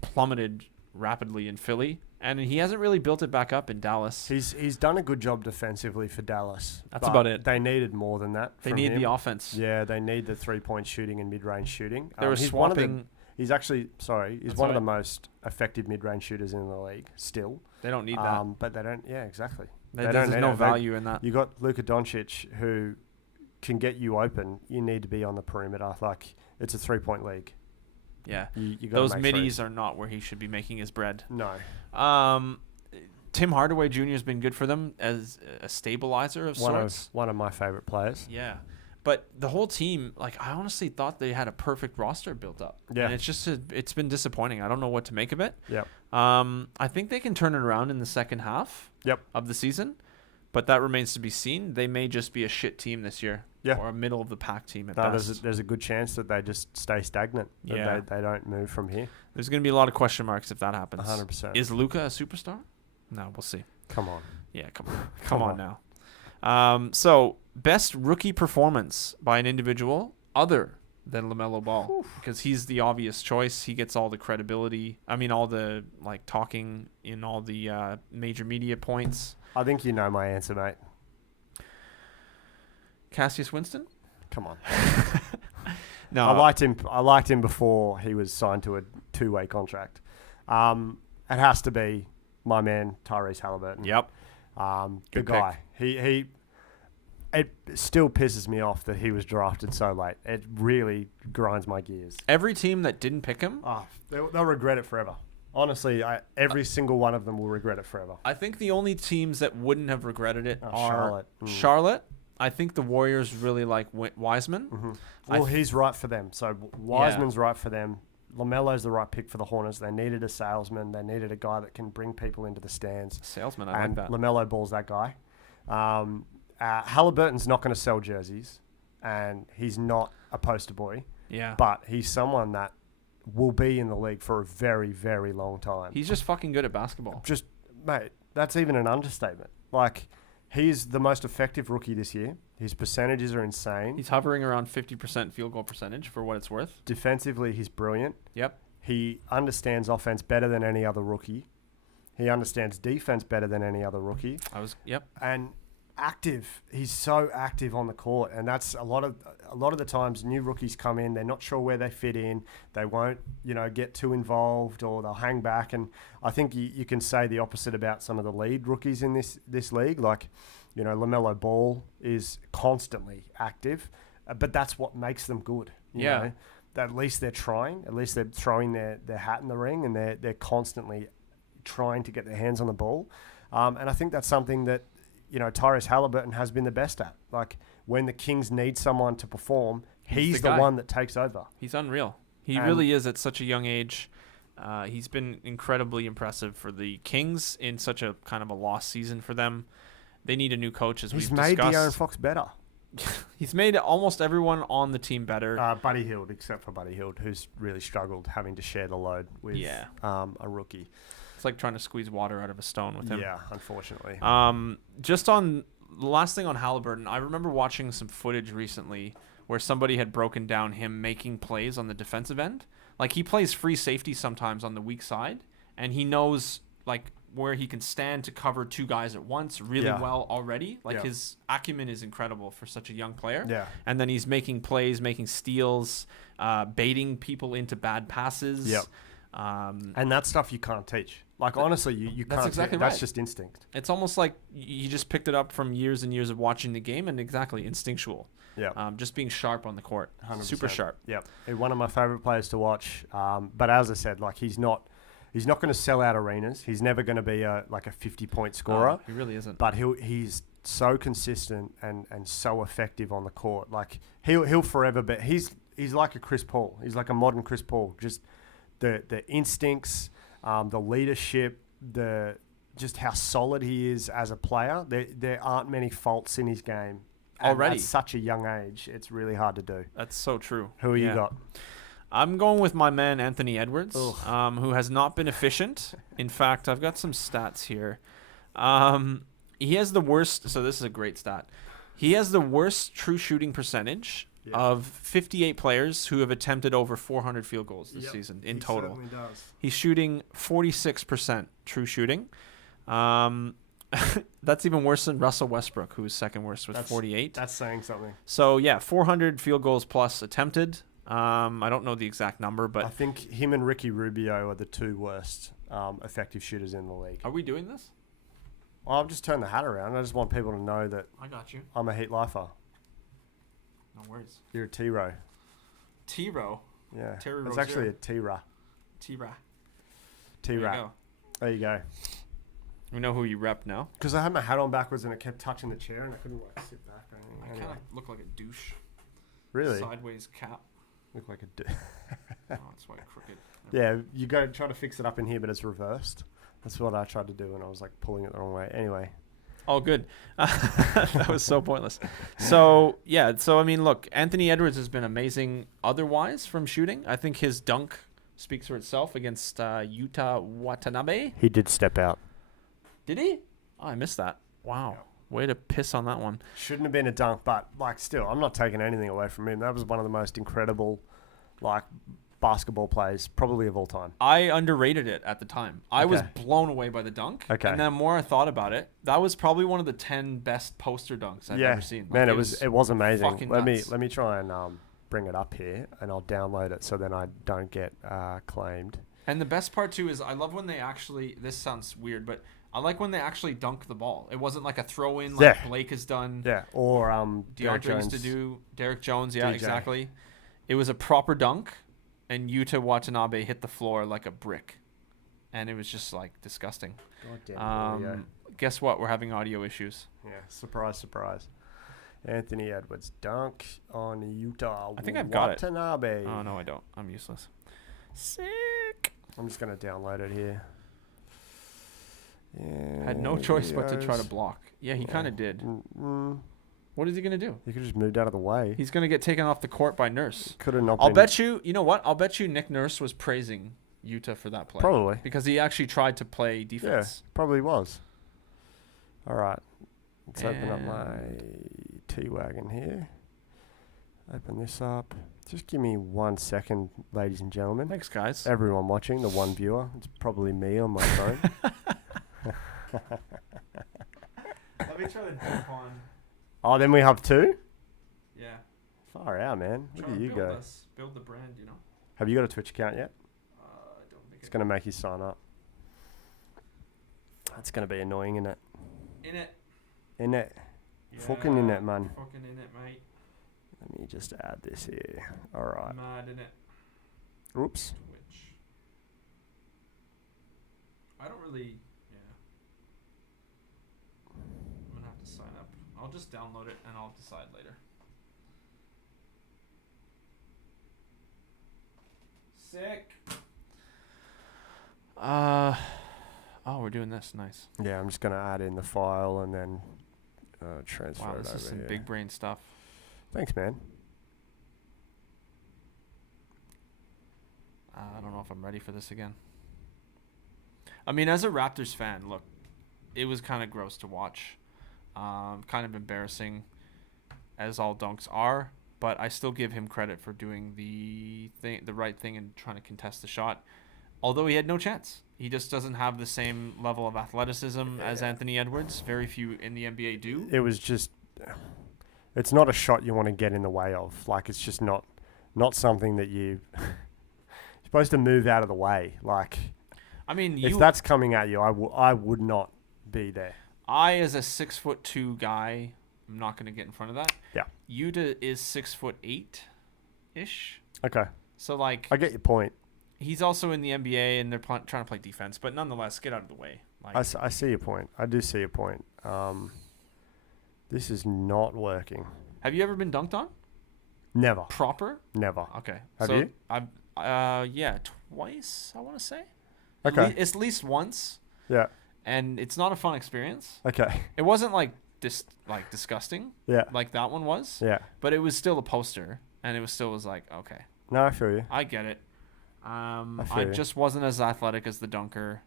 plummeted rapidly in Philly, and he hasn't really built it back up in Dallas. He's done a good job defensively for Dallas. That's about it. They needed more than that. They need the offense. Yeah, they need the 3-point shooting and mid-range shooting. They were swapping. He's one of the most effective mid-range shooters in the league still. They don't need that. But they don't, exactly. There's no value in that. You got Luka Doncic who can get you open. You need to be on the perimeter. Like, it's a 3-point league. Yeah. You Those middies are not where he should be making his bread. No. Tim Hardaway Jr. has been good for them as a stabilizer of sorts. One of my favorite players. Yeah. But the whole team, like, I honestly thought they had a perfect roster built up. Yeah. And it's been disappointing. I don't know what to make of it. Yep. I think they can turn it around in the second half of the season, but that remains to be seen. They may just be a shit team this year. Yeah. Or a middle of the pack team at best. There's a good chance that they just stay stagnant. That they don't move from here. There's going to be a lot of question marks if that happens. 100%. Is Luka a superstar? No, we'll see. Come on. Yeah, come on now. So best rookie performance by an individual other than LaMelo Ball, because he's the obvious choice. He gets all the credibility. I mean, all the talking in all the major media points. I think you know my answer, mate. Cassius Winston? Come on. No, I liked him before he was signed to a 2-way contract. It has to be my man Tyrese Halliburton. Yep. Good guy. It still pisses me off that he was drafted so late. It really grinds my gears. Every team that didn't pick him, they'll regret it forever. Honestly, every single one of them will regret it forever. I think the only teams that wouldn't have regretted it are Charlotte. Charlotte. I think the Warriors really like Wiseman. Mm-hmm. Well, he's right for them. So Wiseman's right for them. LaMelo's the right pick for the Hornets. They needed a salesman. They needed a guy that can bring people into the stands. Salesman, I like that. LaMelo Ball's that guy. Halliburton's not going to sell jerseys, and he's not a poster boy. Yeah. But he's someone that will be in the league for a very, very long time. He's just fucking good at basketball. Mate, that's even an understatement. Like, he's the most effective rookie this year. His percentages are insane. He's hovering around 50% field goal percentage for what it's worth. Defensively, he's brilliant. Yep. He understands offense better than any other rookie. He understands defense better than any other rookie. Yep. And active. He's so active on the court, and that's a lot of the times new rookies come in, they're not sure where they fit in. They won't, get too involved, or they'll hang back. And I think you can say the opposite about some of the lead rookies in this league. Like, LaMelo Ball is constantly active, but that's what makes them good. You know? That at least they're trying. At least they're throwing their hat in the ring, and they're constantly trying to get their hands on the ball. And I think that's something that Tyrese Halliburton has been the best at. Like, when the Kings need someone to perform, he's the one that takes over. He's unreal. He really is at such a young age. He's been incredibly impressive for the Kings in such a kind of a lost season for them. They need a new coach, as we've discussed. He's made De'Aaron Fox better. He's made almost everyone on the team better. Buddy Hield, except for Buddy Hield, who's really struggled having to share the load with a rookie. It's like trying to squeeze water out of a stone with him. Yeah, unfortunately. Just on the last thing on Halliburton, I remember watching some footage recently where somebody had broken down him making plays on the defensive end. Like, he plays free safety sometimes on the weak side, and he knows where he can stand to cover two guys at once really well already. His acumen is incredible for such a young player. Yeah. And then he's making plays, making steals, baiting people into bad passes. Yep. And that's stuff you can't teach. Like, honestly, you can't. Exactly that's right. just instinct. It's almost like you just picked it up from years and years of watching the game, and exactly instinctual. Yeah. Just being sharp on the court. 100%. Super sharp. Yep. One of my favorite players to watch. But as I said, he's not going to sell out arenas. He's never going to be a 50-point scorer. He really isn't. But he's so consistent and so effective on the court. Like, he'll forever be. He's like a Chris Paul. He's like a modern Chris Paul. Just the instincts, the leadership, just how solid he is as a player. There aren't many faults in his game. Already. At such a young age, it's really hard to do. That's so true. Who you got? I'm going with my man Anthony Edwards, who has not been efficient. In fact, I've got some stats here. He has the worst. So this is a great stat. He has the worst true shooting percentage of 58 players who have attempted over 400 field goals this season in total. He certainly does. He's shooting 46% true shooting. That's even worse than Russell Westbrook, who is second worst with 48. That's saying something. So 400 field goals plus attempted. I don't know the exact number, but I think him and Ricky Rubio are the two worst effective shooters in the league. Are we doing this? I've just turned the hat around. I just want people to know that I got you. I'm a Heat lifer. No worries. You're a T-Row. T-Row? Yeah. Terry it's Rozier. actually a T-Ra. T-Ra. T-Ra. There you go. We know who you rep now. Because I had my hat on backwards and it kept touching the chair and I couldn't sit back. I kind of look like a douche. Really? Sideways cap. Look like a That's why crooked. Yeah, you go try to fix it up in here, but it's reversed. That's what I tried to do, and I was pulling it the wrong way. Anyway. Oh, good. That was so pointless. So I mean, look, Anthony Edwards has been amazing otherwise from shooting. I think his dunk speaks for itself against Yuta Watanabe. He did step out. Did he? Oh, I missed that. Wow. Yep. Way to piss on that one. Shouldn't have been a dunk, but like still, I'm not taking anything away from him. That was one of the most incredible, like, basketball plays probably of all time. I underrated it at the time. I was blown away by the dunk. Okay. And then the more I thought about it, that was probably one of the 10 best poster dunks I've ever seen. Like, man, it was amazing. Let nuts. me try and bring it up here, and I'll download it so then I don't get claimed. And the best part too is I love when they actually. This sounds weird, but I like when they actually dunk the ball. It wasn't like a throw in like Blake has done. Yeah, or DeAndre used to do. Derek Jones, yeah, DJ. Exactly. It was a proper dunk, and Yuta Watanabe hit the floor like a brick, and it was just like disgusting. God Guess what? We're having audio issues. Yeah, surprise. Anthony Edwards dunk on Utah. I think I've got Watanabe. It. Oh no, I don't. I'm useless. Sick. I'm just gonna download it here. Yeah, had no choice but to try to block. Yeah, he kind of did. What is he going to do? He could have just moved out of the way. He's going to get taken off the court by Nurse. Could have not I'll bet you know what? I'll bet you Nick Nurse was praising Utah for that play. Probably. Because he actually tried to play defense. Yeah, probably was. All right. Let's open up my T-Wagon here. Open this up. Just give me 1 second, ladies and gentlemen. Thanks, guys. Everyone watching, the one viewer. It's probably me on my phone. Let me try to jump on. Oh, then we have two? Yeah. Far out, man. Look at you go. Build the brand, you know. Have you got a Twitch account yet? I don't think it's going to make you sign up. That's going to be annoying, isn't it? In it. Yeah, fucking in it, man. Fucking in it, mate. Let me just add this here. All right. Mad in it. Oops. Twitch. I don't really... I'm going to have to sign up. I'll just download it and I'll decide later. Sick. Oh, we're doing this. Nice. Yeah, I'm just going to add in the file and then transfer it over here. Wow, this is some big brain stuff. Thanks, man. I don't know if I'm ready for this again. I mean, as a Raptors fan, look, it was kind of gross to watch. Kind of embarrassing, as all dunks are. But I still give him credit for doing the right thing and trying to contest the shot. Although he had no chance. He just doesn't have the same level of athleticism as Anthony Edwards. Very few in the NBA do. It was just... It's not a shot you want to get in the way of. Like, it's just not something that you... You're supposed to move out of the way. Like, I mean, if that's coming at you, I would not be there. I, as a 6'2" guy, I'm not going to get in front of that. Yeah. Yuta is 6'8" Okay. So, like... I get your point. He's also in the NBA, and they're trying to play defense. But nonetheless, get out of the way. Like, I see your point. I do see your point. This is not working. Have you ever been dunked on? Never. Proper? Never. Okay. Have you? Yeah, twice, I want to say. Okay. At least once. Yeah. And it's not a fun experience. Okay. It wasn't like disgusting. Yeah. Like that one was. Yeah. But it was still a poster, and it was like, okay. No, I feel you. I get it. I just wasn't as athletic as the dunker.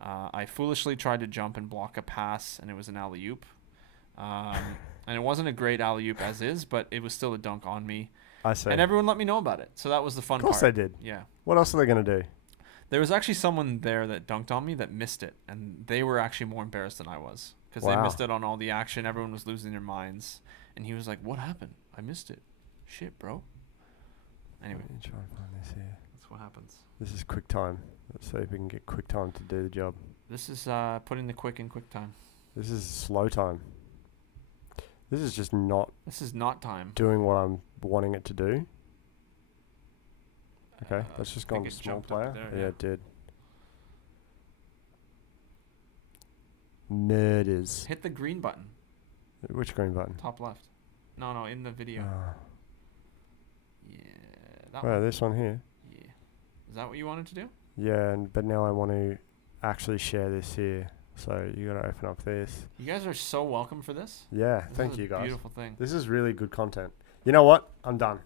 I foolishly tried to jump and block a pass, and it was an alley-oop. And it wasn't a great alley-oop as is, but it was still a dunk on me. I see. And everyone let me know about it. So that was the fun part. Of course they did. Yeah. What else are they going to do? There was actually someone there that dunked on me that missed it, and they were actually more embarrassed than I was because they missed it on all the action. Everyone was losing their minds, and he was like, "What happened? I missed it. Shit, bro." Anyway. Let me try and find this here. That's what happens. This is QuickTime. Let's see if we can get QuickTime to do the job. This is putting the quick in QuickTime. This is slow time. This is just not... This is not time. ...doing what I'm wanting it to do. Okay, that's just gone to small player. Yeah, it did. Murders. Hit the green button. Which green button? Top left. No, in the video. Yeah, that one. This one here. Yeah. Is that what you wanted to do? Yeah, but now I want to actually share this here. So you got to open up this. You guys are so welcome for this. Yeah, thank you guys. Beautiful thing. This is really good content. You know what? I'm done.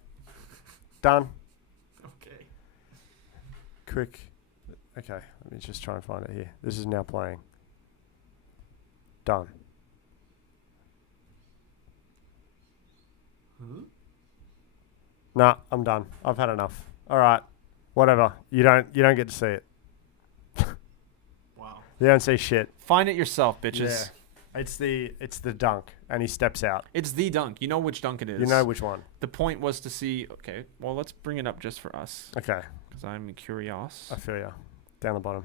Done. Okay. Quick. Okay, let me just try and find it here. This is now playing. Done. Nah, I'm done. I've had enough. All right. Whatever. You don't get to see it. Wow. You don't see shit. Find it yourself, bitches. Yeah. It's the dunk, and he steps out. It's the dunk. You know which dunk it is. You know which one. The point was to see. Okay, well, let's bring it up just for us. Okay. Because I'm curious. I feel you. Down the bottom.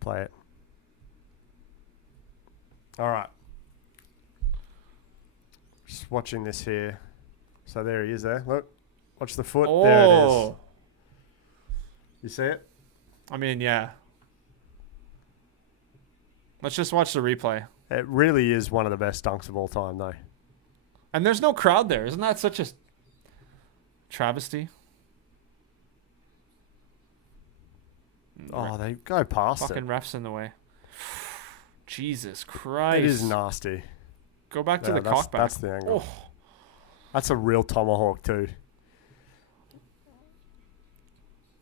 Play it. All right. Just watching this here. So there he is there. Look. Watch the foot. Oh. There it is. You see it? I mean, yeah. Let's just watch the replay. It really is one of the best dunks of all time, though. And there's no crowd there. Isn't that such a travesty? Oh, they go past Fucking it. refs in the way. Jesus Christ. It is nasty. Go back to the cockback. That's the angle. Oh. That's a real tomahawk, too.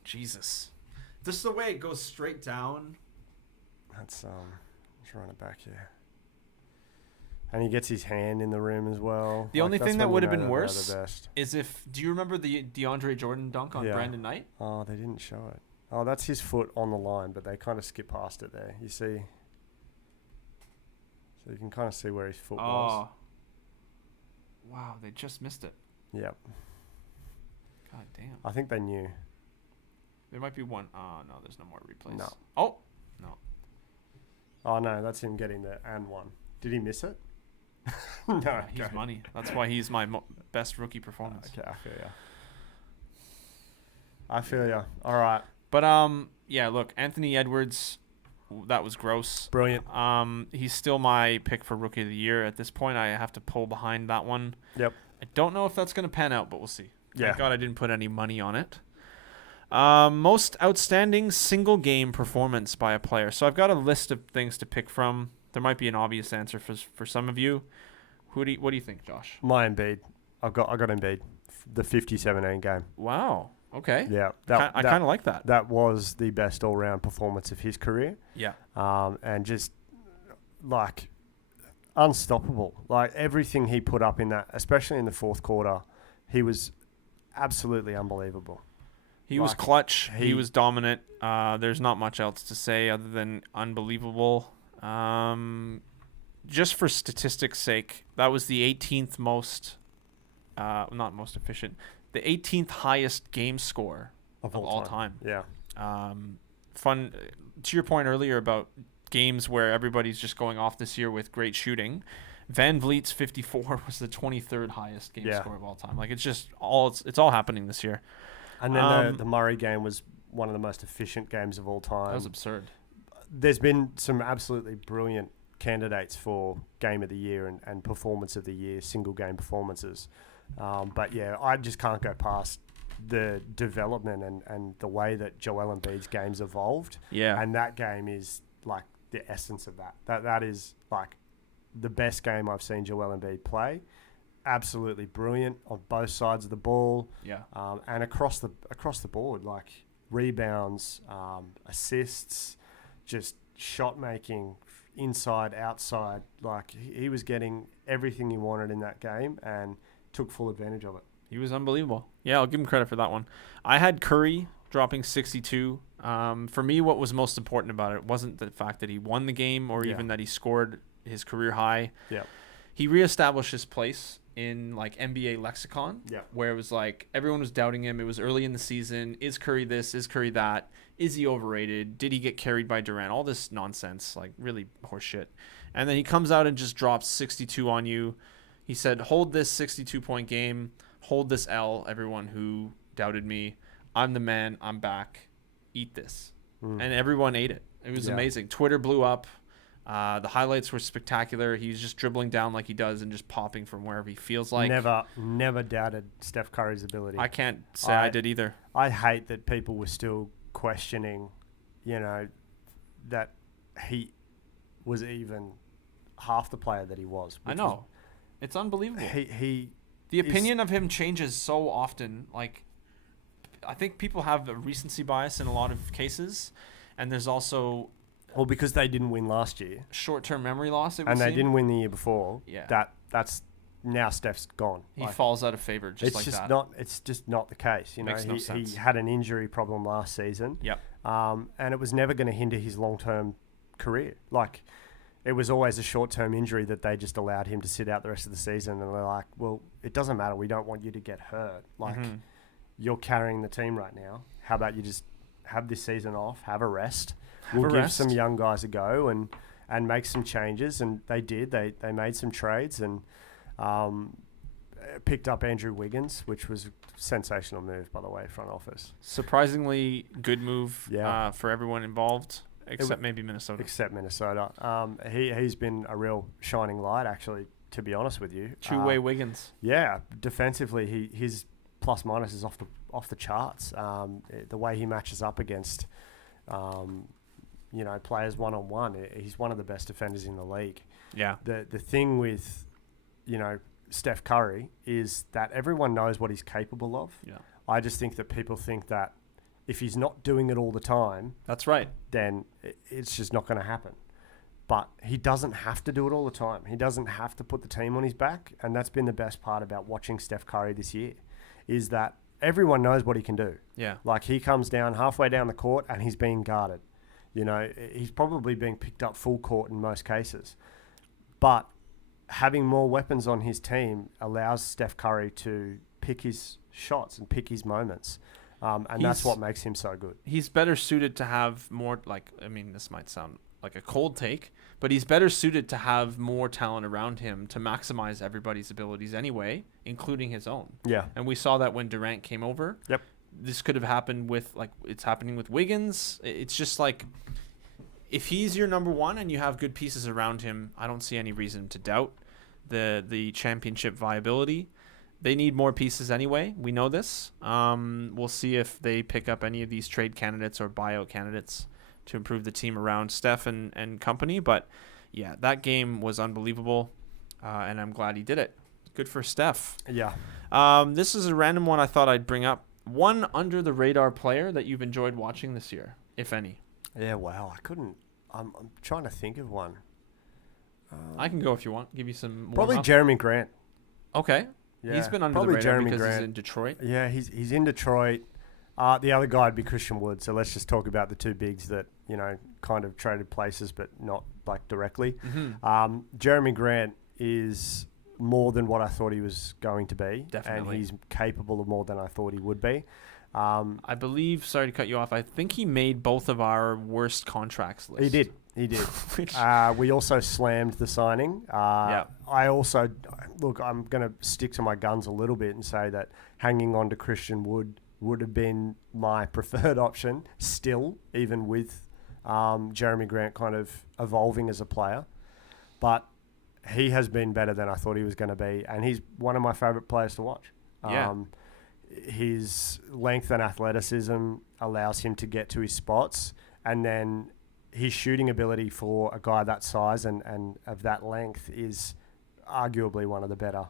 Jesus. This is the way it goes straight down. Let's run it back here. And he gets his hand in the rim as well. The only thing that would have been worse the best. is if... Do you remember the DeAndre Jordan dunk on Brandon Knight? Oh, they didn't show it. Oh, that's his foot on the line, but they kind of skip past it there. You see? So you can kind of see where his foot was. Wow, they just missed it. Yep. God damn. I think they knew. There might be one. Oh, no, there's no more replays. No. Oh, no. Oh, no, that's him getting the and one. Did he miss it? No. He's money. That's why he's my best rookie performance. Okay, I feel ya. All right. But, yeah, look, Anthony Edwards, that was gross. Brilliant. He's still my pick for rookie of the year. At this point, I have to pull behind that one. Yep. I don't know if that's going to pan out, but we'll see. Yeah. Thank God I didn't put any money on it. Most outstanding single game performance by a player. So I've got a list of things to pick from. There might be an obvious answer for some of you. What do you think, Josh? My Embiid. I got Embiid. The 50-17 game. Wow. Okay. Yeah. I kind of like that. That was the best all-round performance of his career. Yeah. And just, like, unstoppable. Like, everything he put up in that, especially in the fourth quarter, he was absolutely unbelievable. He was clutch. He was dominant. There's not much else to say other than unbelievable. Just for statistics' sake, that was the 18th most, not most efficient, the 18th highest game score of all time. Yeah. Fun. To your point earlier about games where everybody's just going off this year with great shooting, VanVleet's 54 was the 23rd highest game score of all time. Like, it's all happening this year. And then the Murray game was one of the most efficient games of all time. That was absurd. There's been some absolutely brilliant candidates for Game of the Year and Performance of the Year, single game performances. But yeah, I just can't go past the development and the way that Joel Embiid's game's evolved. Yeah. And that game is like the essence of that. That is like the best game I've seen Joel Embiid play. Absolutely brilliant on both sides of the ball. Yeah. And across the board, like rebounds, assists, just shot making, inside, outside. Like he was getting everything he wanted in that game and took full advantage of it. He was unbelievable. Yeah, I'll give him credit for that one. I had Curry dropping 62. For me, what was most important about it wasn't the fact that he won the game or even that he scored his career high. Yeah. He reestablished his place in like NBA lexicon, yeah, where it was like everyone was doubting him. It was early in the season. Is Curry this? Is Curry that? Is he overrated? Did he get carried by Durant? All this nonsense, like really horseshit. And then he comes out and just drops 62 on you. He said, hold this 62-point game. Hold this L, everyone who doubted me. I'm the man. I'm back. Eat this. And everyone ate it. It was amazing. Twitter blew up. The highlights were spectacular. He was just dribbling down like he does and just popping from wherever he feels like. Never doubted Steph Curry's ability. I can't say I did either. I hate that people were still questioning, that he was even half the player that he was. I know. It's unbelievable. The opinion of him changes so often. Like, I think people have a recency bias in a lot of cases, and there's also Well, because they didn't win last year. Short-term memory loss, and they didn't win the year before. Yeah. That's now Steph's gone. He falls out of favor just like that. It's just not the case. You know, Makes no sense. He had an injury problem last season. Yep. And it was never going to hinder his long-term career. Like, it was always a short-term injury that they just allowed him to sit out the rest of the season. And they're like, well, it doesn't matter. We don't want you to get hurt. Like, you're carrying the team right now. How about you just have this season off, have a rest. We'll give some young guys a go and make some changes. And they did. They made some trades and picked up Andrew Wiggins, which was a sensational move, by the way, front office. Surprisingly good move for everyone involved, except maybe Minnesota. Except Minnesota. He's been a real shining light, actually, to be honest with you. Two-way Wiggins. Yeah, defensively, his plus-minus is off the charts. The way he matches up against players one-on-one, he's one of the best defenders in the league. Yeah. The thing with, Steph Curry is that everyone knows what he's capable of. Yeah. I just think that people think that if he's not doing it all the time, that's right, then it's just not going to happen. But he doesn't have to do it all the time. He doesn't have to put the team on his back, and that's been the best part about watching Steph Curry this year, is that everyone knows what he can do. Yeah. Like, he comes down halfway down the court and he's being guarded. He's probably being picked up full court in most cases. But having more weapons on his team allows Steph Curry to pick his shots and pick his moments. And that's what makes him so good. He's better suited to have more, this might sound like a cold take, but he's better suited to have more talent around him to maximize everybody's abilities anyway, including his own. Yeah. And we saw that when Durant came over. Yep. This could have happened with, it's happening with Wiggins. It's just like, if he's your number one and you have good pieces around him, I don't see any reason to doubt the championship viability. They need more pieces anyway. We know this. We'll see if they pick up any of these trade candidates or buyout candidates to improve the team around Steph and company. But, yeah, that game was unbelievable, and I'm glad he did it. Good for Steph. Yeah. This is a random one I thought I'd bring up. One under-the-radar player that you've enjoyed watching this year, if any. Yeah, wow. I'm trying to think of one. I can go if you want. Give you some more. Probably Jeremy Grant. Okay. Yeah, he's been under the radar Jeremy because Grant. he's in Detroit. Yeah, he's in Detroit. The other guy would be Christian Wood. So let's just talk about the two bigs that, kind of traded places, but not directly. Mm-hmm. Jeremy Grant is more than what I thought he was going to be. Definitely. And he's capable of more than I thought he would be. I believe, sorry to cut you off, I think he made both of our worst contracts list. He did. We also slammed the signing. Yeah. I also, look, I'm going to stick to my guns a little bit and say that hanging on to Christian Wood would have been my preferred option still, even with Jeremy Grant kind of evolving as a player. But he has been better than I thought he was going to be, and he's one of my favourite players to watch. Yeah. His length and athleticism allows him to get to his spots, and then his shooting ability for a guy that size and of that length is arguably one of the better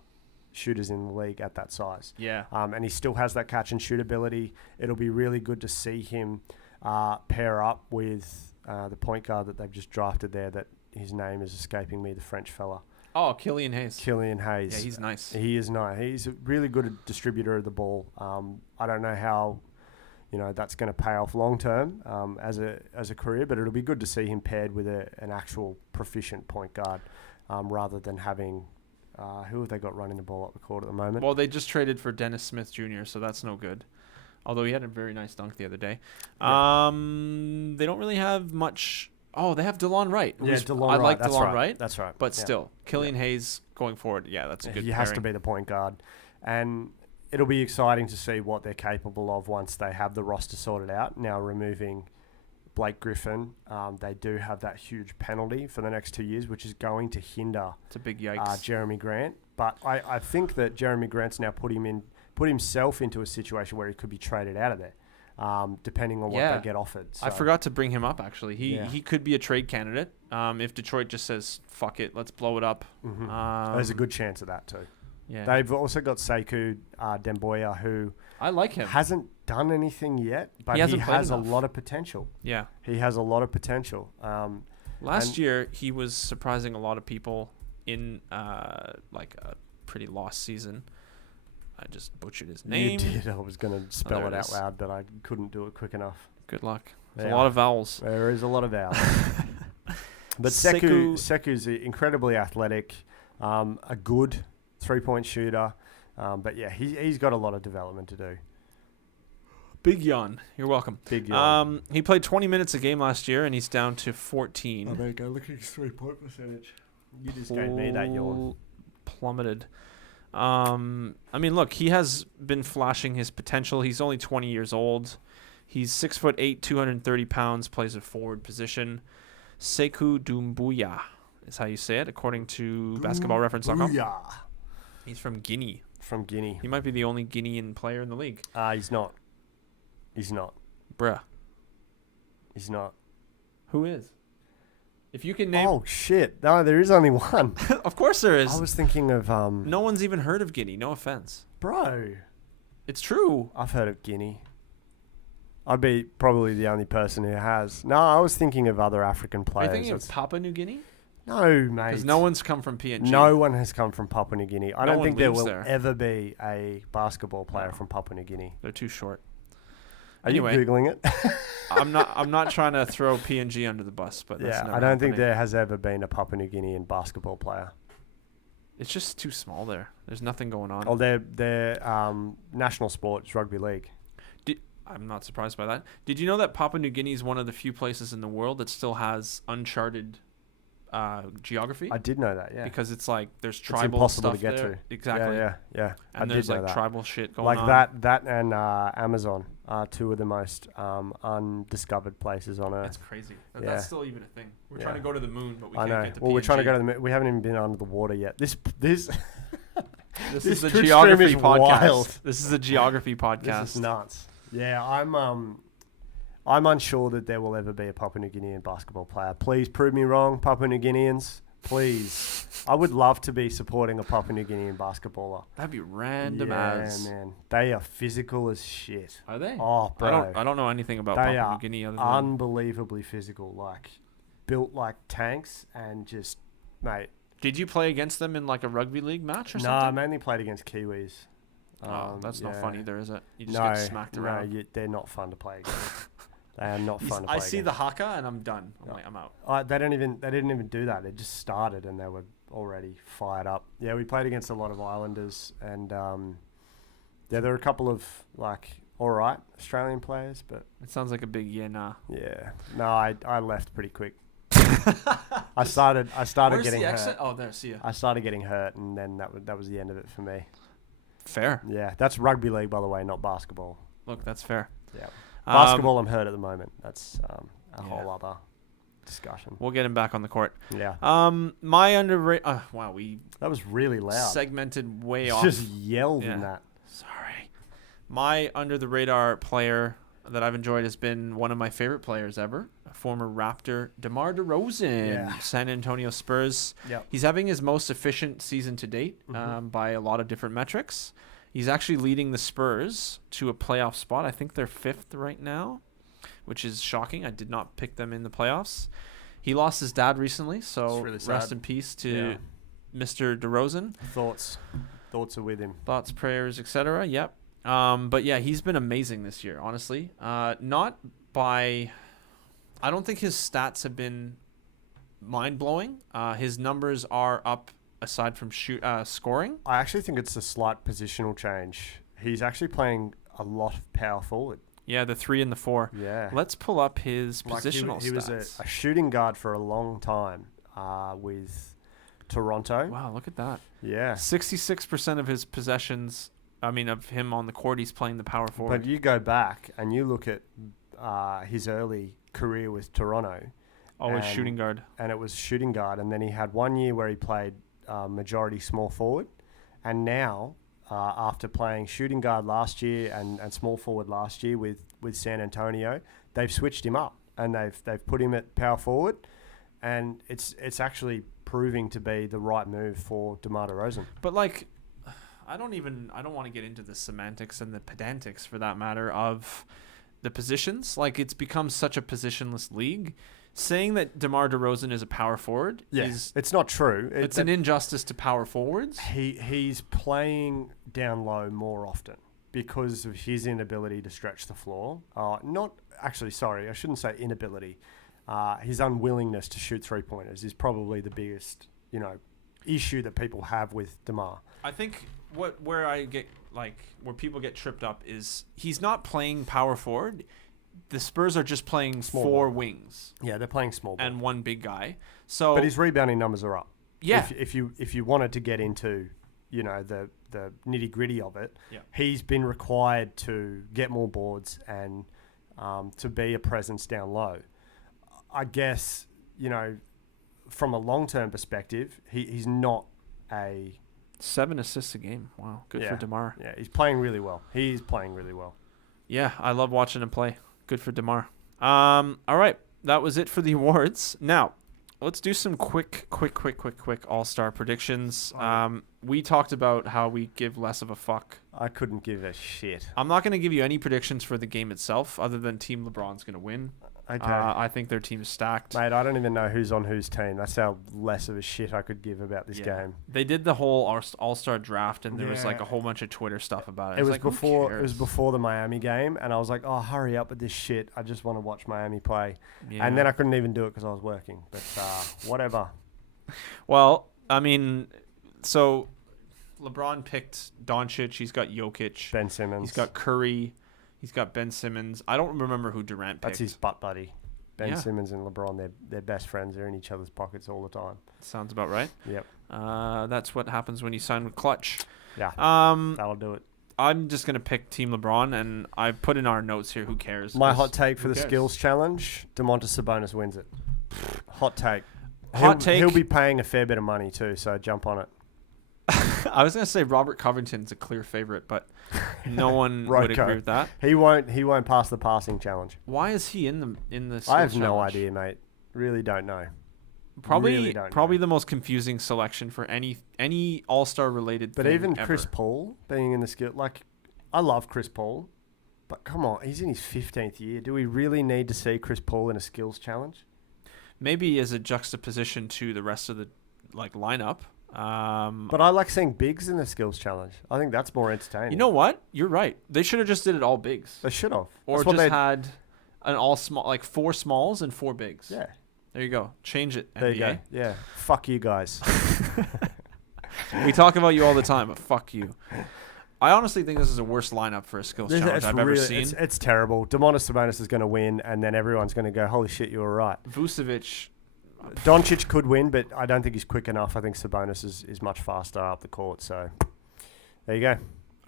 shooters in the league at that size. Yeah. And he still has that catch and shoot ability. It'll be really good to see him pair up with the point guard that they've just drafted there, that his name is escaping me, the French fella. Oh, Killian Hayes. Yeah, he's nice. He is nice. He's a really good distributor of the ball. I don't know how, that's going to pay off long term as a career, but it'll be good to see him paired with an actual proficient point guard rather than having who have they got running the ball up the court at the moment? Well, they just traded for Dennis Smith Jr., so that's no good. Although he had a very nice dunk the other day. Yeah. They don't really have much. Oh, they have DeLon Wright. Yeah, DeLon Wright. I like DeLon Wright. That's right. But still, Killian Hayes going forward, that's a good He has to be the point guard. And it'll be exciting to see what they're capable of once they have the roster sorted out. Now, removing Blake Griffin, they do have that huge penalty for the next 2 years, which is going to hinder it's a big yikes. Jeremy Grant. But I think that Jeremy Grant's now put himself into a situation where he could be traded out of there. Depending on what they get offered. So. I forgot to bring him up, actually. He could be a trade candidate if Detroit just says, fuck it, let's blow it up. Mm-hmm. There's a good chance of that, too. Yeah. They've also got Seiku Demboya, who I like him. hasn't done anything yet, but he has a lot of potential. Yeah. He has a lot of potential. Last year, he was surprising a lot of people in like a pretty lost season. I just butchered his name. You did. I was going to spell it out is. loud, but I couldn't do it quick enough. Good luck. There's a lot of vowels. There is a lot of vowels. But Seku's incredibly athletic, a good three-point shooter. But yeah, he's got a lot of development to do. Big yawn. You're welcome. Big yawn. He played 20 minutes a game last year, and he's down to 14. Oh, there you go. Look at his three-point percentage. You just gave me that yawn. Plummeted. I mean, look, he has been flashing his potential. He's only 20 years old. He's 6'8", 230 pounds, plays a forward position. Seiku Demboya is how you say it, according to basketballreference.com. He's from Guinea. From Guinea. He might be the only Guinean player in the league. He's not. He's not. Bruh. He's not. Who is? If you can name... Oh, shit. No, there is only one. Of course there is. I was thinking of... No one's even heard of Guinea. No offense. Bro. It's true. I've heard of Guinea. I'd be probably the only person who has. No, I was thinking of other African players. Are you thinking of Papua New Guinea? No, mate. Because no one's come from PNG. No one has come from Papua New Guinea. I don't think there will there. ever be a basketball player from Papua New Guinea. They're too short. Are you Googling it? I'm not trying to throw PNG under the bus, but that's I don't think there has ever been a Papua New Guinean basketball player. It's just too small there. There's nothing going on. Oh, their national sport is rugby league. I'm not surprised by that. Did you know that Papua New Guinea is one of the few places in the world that still has uncharted geography? I did know that, yeah. Because it's like there's it's tribal impossible stuff to get there. to. Exactly. Yeah. And there's like tribal shit going on. Like that and Amazon are two of the most undiscovered places on Earth. That's crazy. That's still even a thing. We're trying to go to the moon, but we can't get to Well, PNG. we're trying to go to the moon. We haven't even been under the water yet. This is a geography podcast. Wild. This is a geography podcast. This is nuts. Yeah, I'm unsure that there will ever be a Papua New Guinean basketball player. Please prove me wrong, Papua New Guineans. Please. I would love to be supporting a Papua New Guinean basketballer. That'd be random as. Yeah, man. They are physical as shit. Are they? Oh, bro. I don't know anything about Papua New Guinea other than unbelievably physical. Like, built like tanks and just, mate. Did you play against them in like a rugby league match or something? No, I mainly played against Kiwis. That's not fun either, is it? You just get smacked around. No, they're not fun to play against. They are not fun to play I see against. the haka and I'm done. I'm out. They didn't even do that. They just started and they were already fired up. Yeah, we played against a lot of Islanders and there were a couple of like all right Australian players, but it sounds like a big nah. Yeah, no, I left pretty quick. I started Where's getting the exit? hurt. Oh, there. See ya. I started getting hurt, and then that was the end of it for me. Fair. Yeah, that's rugby league, by the way, not basketball. Look, that's fair. Yeah, basketball. I'm hurt at the moment. That's a whole other discussion. We'll get him back on the court. Yeah. My underrated. Wow, that was really loud. Segmented way off. Just yelled in that. Sorry. My under the radar player that I've enjoyed has been one of my favorite players ever, a former Raptor, Demar Derozan, San Antonio Spurs. Yep. He's having his most efficient season to date by a lot of different metrics. He's actually leading the Spurs to a playoff spot. I think they're 5th right now, which is shocking. I did not pick them in the playoffs. He lost his dad recently, so really rest in peace to Mr. Derozan. Thoughts are with him. Thoughts, prayers, etc. Yep. But yeah, he's been amazing this year, honestly. Not by... I don't think his stats have been mind-blowing. His numbers are up aside from scoring. I actually think it's a slight positional change. He's actually playing a lot of power forward. Yeah, the 3 and the 4. Yeah. Let's pull up his positional stats. He was a shooting guard for a long time with Toronto. Wow, look at that. Yeah. 66% of his possessions... of him on the court, he's playing the power forward. But you go back and you look at his early career with Toronto. Always shooting guard. And it was shooting guard. And then he had 1 year where he played majority small forward. And now, after playing shooting guard last year and small forward last year with San Antonio, they've switched him up. And they've put him at power forward. And it's actually proving to be the right move for DeMar DeRozan. But like... I don't want to get into the semantics and the pedantics for that matter of the positions. Like, it's become such a positionless league. Saying that DeMar DeRozan is a power forward it's not true. It's an injustice to power forwards. He's playing down low more often because of his inability to stretch the floor. I shouldn't say inability. His unwillingness to shoot 3-pointers is probably the biggest, issue that people have with DeMar. I think where people get tripped up is he's not playing power forward. The Spurs are just playing four wings. Yeah, they're playing small ball. And one big guy. So, but his rebounding numbers are up. Yeah. If you wanted to get into, the nitty gritty of it, he's been required to get more boards and to be a presence down low. I guess, from a long-term perspective, he's not a... 7 assists a game. Wow. Good for DeMar. Yeah, he's playing really well. He is playing really well. Yeah, I love watching him play. Good for DeMar. All right. That was it for the awards. Now, let's do some quick all-star predictions. We talked about how we give less of a fuck. I couldn't give a shit. I'm not going to give you any predictions for the game itself other than Team LeBron's going to win. Okay. I think their team is stacked. Mate, I don't even know who's on whose team. That's how less of a shit I could give about this game. They did the whole all-star draft, and there was like a whole bunch of Twitter stuff about it. It was before the Miami game, and I was like, oh, hurry up with this shit. I just want to watch Miami play. Yeah. And then I couldn't even do it because I was working. But whatever. Well, I mean, so LeBron picked Doncic. He's got Jokic. Ben Simmons. He's got Curry. He's got Ben Simmons. I don't remember who Durant picked. That's his butt buddy. Ben Simmons and LeBron, they're best friends. They're in each other's pockets all the time. Sounds about right. Yep. That's what happens when you sign with Clutch. Yeah. That'll do it. I'm just going to pick Team LeBron, and I put in our notes here, who cares? My hot take for the skills challenge, Domantas Sabonis wins it. Hot take. He'll be paying a fair bit of money too, so jump on it. I was going to say Robert Covington's a clear favorite, but no one would agree with that. He won't pass the passing challenge. Why is he in the I have no idea, mate. Really don't know. Probably the most confusing selection for any All-Star related but thing even ever. Chris Paul being in the skill, I love Chris Paul, but come on, he's in his 15th year. Do we really need to see Chris Paul in a skills challenge? Maybe as a juxtaposition to the rest of the lineup. But I like seeing bigs in the skills challenge. I think that's more entertaining. You know what? You're right. They should have just did it all bigs. They should have. Or just had an all small, like 4 smalls and 4 bigs. Yeah. There you go. Change it, NBA. There you go. Yeah. Fuck you guys. We talk about you all the time, but fuck you. I honestly think this is the worst lineup for a skills challenge I've ever seen. It's terrible. Domantas Sabonis is going to win, and then everyone's going to go, holy shit, you were right. Vucevic. Doncic could win, but I don't think he's quick enough. I think Sabonis is much faster up the court. So there you go.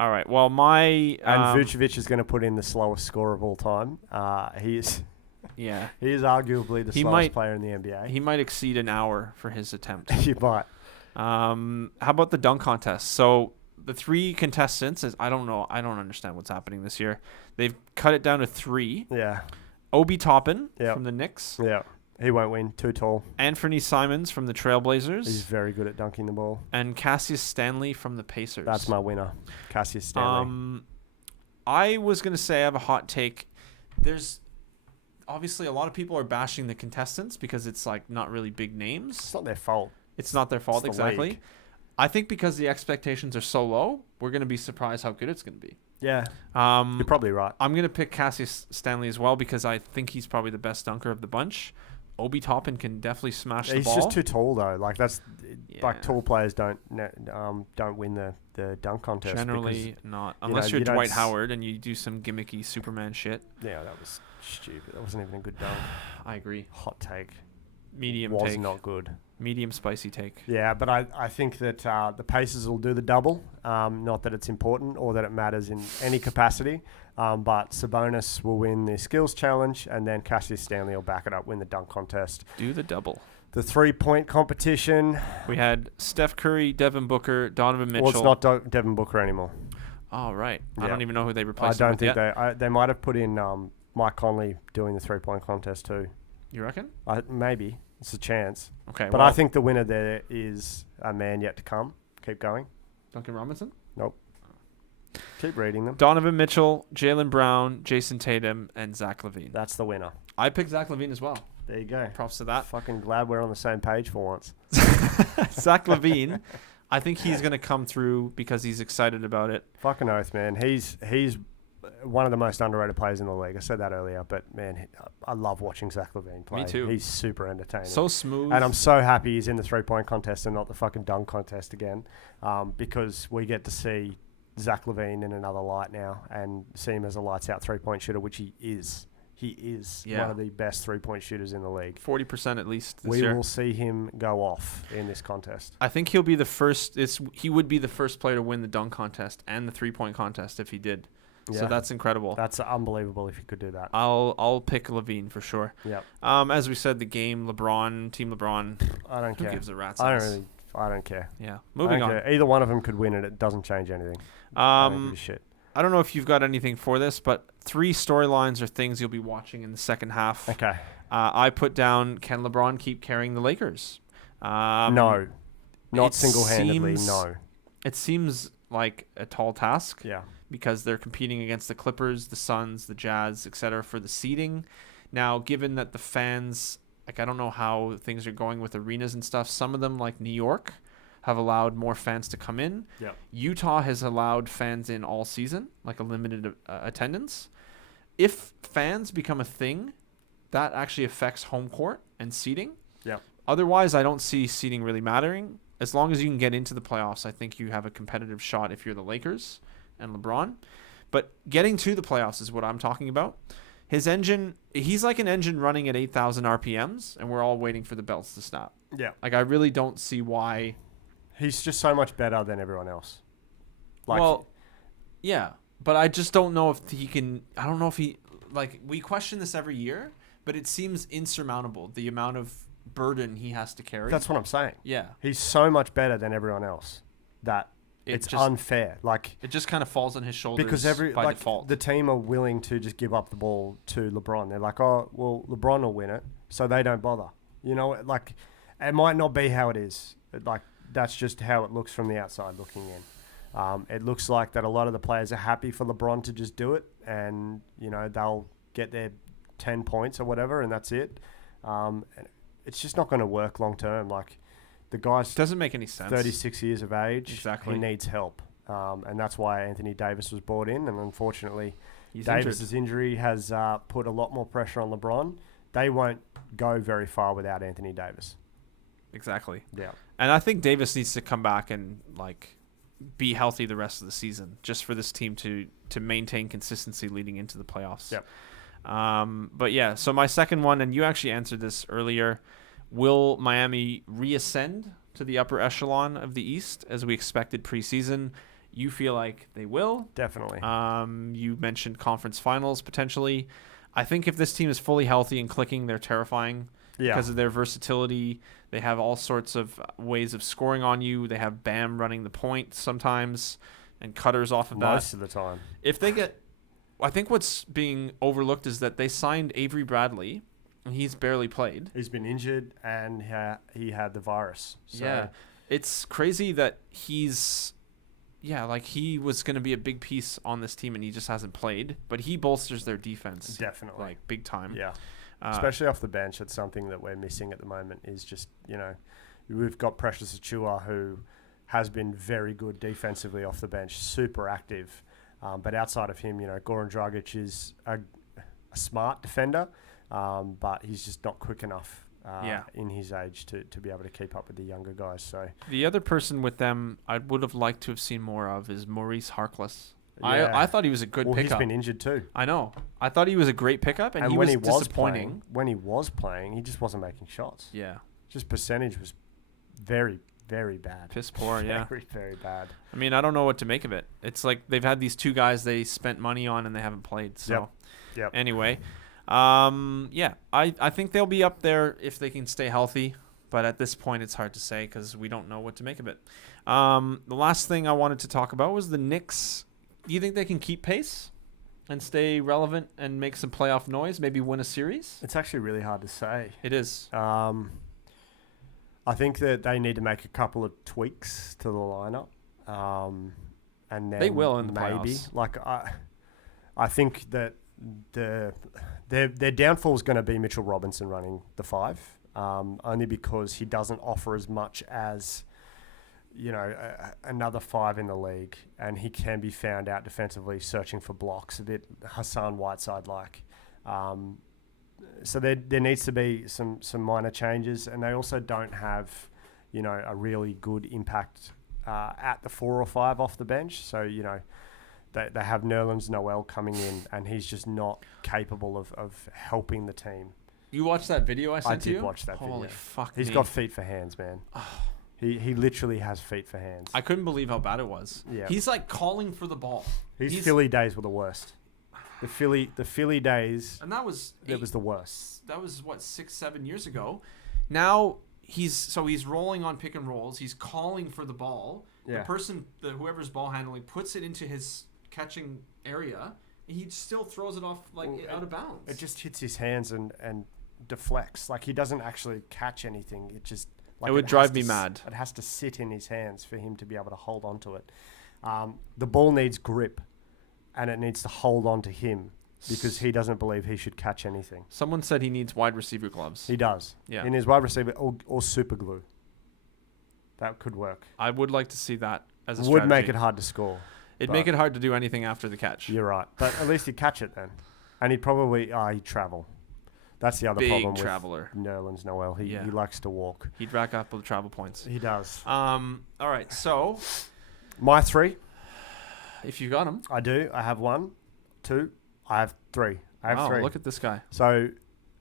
All right. Well, and Vucevic is going to put in the slowest score of all time. He is arguably the slowest player in the NBA. He might exceed an hour for his attempt. He might. How about the dunk contest? So the 3 contestants I don't know. I don't understand what's happening this year. They've cut it down to 3. Yeah. Obi Toppin from the Knicks. Yeah. He won't win. Too tall. Anthony Simons from the Trailblazers. He's very good at dunking the ball. And Cassius Stanley from the Pacers. That's my winner. Cassius Stanley. I was going to say I have a hot take. There's obviously a lot of people are bashing the contestants because it's not really big names. It's not their fault. It's not their fault, exactly. League. I think because the expectations are so low, we're going to be surprised how good it's going to be. Yeah. You're probably right. I'm going to pick Cassius Stanley as well because I think he's probably the best dunker of the bunch. Obi Toppin can definitely smash the ball. He's just too tall though. Tall players don't win the dunk contest. Generally not, unless you're Dwight Howard and you do some gimmicky Superman shit. Yeah, that was stupid. That wasn't even a good dunk. I agree. Hot take. Medium was take. Not good. Medium spicy take. Yeah, but I think that the Pacers will do the double. Not that it's important or that it matters in any capacity. But Sabonis will win the skills challenge, and then Cassius Stanley will back it up, win the dunk contest. Do the double. The 3-point competition. We had Steph Curry, Devin Booker, Donovan Mitchell. Well, it's not Devin Booker anymore. Oh, right. Yeah. I don't even know who they replaced. I don't think they might have put in Mike Conley doing the 3-point contest too. You reckon? Maybe. It's a chance. Okay. But I think the winner there is a man yet to come. Keep going. Duncan Robinson? Nope. Keep reading them. Donovan Mitchell, Jaylen Brown, Jason Tatum, and Zach LaVine. That's the winner. I picked Zach LaVine as well. There you go. Props to that. Fucking glad we're on the same page for once. Zach LaVine, I think he's going to come through because he's excited about it. Fucking oath, man. He's one of the most underrated players in the league. I said that earlier, but man, I love watching Zach LaVine play. Me too. He's super entertaining. So smooth. And I'm so happy he's in the 3-point contest and not the fucking dunk contest again, because we get to see Zach LaVine in another light now and see him as a lights-out 3-point shooter, which he is. He is one of the best 3-point shooters in the league. 40% at least this year. We will see him go off in this contest. I think he'll be the first. He would be the first player to win the dunk contest and the 3-point contest if he did. Yeah. So that's incredible. That's unbelievable if you could do that. I'll pick LaVine for sure. Yep. As we said, the game, LeBron, Team LeBron. I don't care. Who gives a rat's ass? I don't care. Yeah. Moving on. Care. Either one of them could win and it doesn't change anything. I don't give a shit. I don't know if you've got anything for this, but 3 storylines or things you'll be watching in the second half. Okay. I put down, can LeBron keep carrying the Lakers? No. Not single-handedly, no. It seems like a tall task. Yeah. Because they're competing against the Clippers, the Suns, the Jazz, etc. for the seeding. Now, given that the fans, I don't know how things are going with arenas and stuff. Some of them, like New York, have allowed more fans to come in. Yeah. Utah has allowed fans in all season, like a limited attendance. If fans become a thing, that actually affects home court and seeding. Yeah. Otherwise, I don't see seeding really mattering. As long as you can get into the playoffs, I think you have a competitive shot if you're the Lakers and LeBron. But getting to the playoffs is what I'm talking about. His engine, he's like an engine running at 8,000 RPMs, and we're all waiting for the belts to snap. Yeah. Like, I really don't see why. He's just so much better than everyone else. Yeah. But I just don't know if he can. I don't know if he. Like, we question this every year, but it seems insurmountable, the amount of burden he has to carry. That's what I'm saying. Yeah. He's so much better than everyone else that it's just unfair. Like, it just kind of falls on his shoulders because by default. The team are willing to just give up the ball to LeBron. They're like, oh, well, LeBron will win it, so they don't bother. You know, like, it might not be how it is. Like, that's just how it looks from the outside looking in. It looks like that a lot of the players are happy for LeBron to just do it, and, you know, they'll get their 10 points or whatever, and that's it. And it's just not going to work long term. Like, the guy's doesn't make any sense. 36 years of age. Exactly. He needs help. And that's why Anthony Davis was brought in. And unfortunately, Davis's injury has put a lot more pressure on LeBron. They won't go very far without Anthony Davis. Exactly. Yeah. And I think Davis needs to come back and, like, be healthy the rest of the season just for this team to maintain consistency leading into the playoffs. Yep. But yeah, so my second one, and you actually answered this earlier, will Miami reascend to the upper echelon of the East as we expected preseason? You feel like they will? Definitely. You mentioned conference finals potentially. I think if this team is fully healthy and clicking, they're terrifying because of their versatility. They have all sorts of ways of scoring on you. They have Bam running the point sometimes and cutters off of that. Most of the time. If they get... I think what's being overlooked is that they signed Avery Bradley, and he's barely played. He's been injured, and he had the virus. So. Yeah. It's crazy that he's... Yeah, like, he was going to be a big piece on this team, and he just hasn't played. But he bolsters their defense. Definitely. Like, big time. Yeah. Especially off the bench. It's something that we're missing at the moment is just, you know, we've got Precious Achiuwa, who has been very good defensively off the bench, super active. But outside of him, you know, Goran Dragic is a smart defender, but he's just not quick enough in his age to be able to keep up with the younger guys. So the other person with them I would have liked to have seen more of is Maurice Harkless. Yeah. I thought he was a good pickup. He's been injured too. I know. I thought he was a great pickup, and he was disappointing. When he was playing, he just wasn't making shots. Yeah. Just percentage was very, very bad. Piss poor, yeah. Very, very bad. I mean, I don't know what to make of it. It's like they've had these two guys they spent money on and they haven't played. So, yep. Anyway, I think they'll be up there if they can stay healthy. But at this point, it's hard to say because we don't know what to make of it. The last thing I wanted to talk about was the Knicks. Do you think they can keep pace and stay relevant and make some playoff noise, maybe win a series? It's actually really hard to say. It is. I think that they need to make a couple of tweaks to the lineup. and then they will in the maybe playoffs. like I think that their downfall is going to be Mitchell Robinson running the 5, only because he doesn't offer as much as another 5 in the league, and he can be found out defensively searching for blocks, a bit Hassan Whiteside like. So there needs to be some minor changes, and they also don't have a really good impact at the 4 or 5 off the bench. So they have Nerlens Noel coming in, and he's just not capable of helping the team. You watched that video I sent you? I did watch that video. Holy fuck! He's got feet for hands, man. He literally has feet for hands. I couldn't believe how bad it was. Yeah. He's like calling for the ball. His Philly days were the worst. The Philly days. And that was it was the worst. That was what 6-7 years ago. Now he's rolling on pick and rolls. He's calling for the ball. Yeah. Whoever's ball handling puts it into his catching area. He still throws it off out of bounds. It just hits his hands and deflects. Like he doesn't actually catch anything. It just it would drive me mad. It has to sit in his hands for him to be able to hold on to it. The ball needs grip, and it needs to hold on to him because he doesn't believe he should catch anything. Someone said he needs wide receiver gloves. He does. Yeah. In his wide receiver or super glue. That could work. I would like to see that as a Would strategy. make it hard to score. It'd make it hard to do anything after the catch. You're right. But at least he'd catch it then. And he'd probably he'd travel. That's the other problem traveler. with Nerlens Noel. He likes to walk. He'd rack up with travel points. He does. All right, so my 3. If you got them. I do. I have 1, 2. I have 3. I have 3. Look at this guy. So,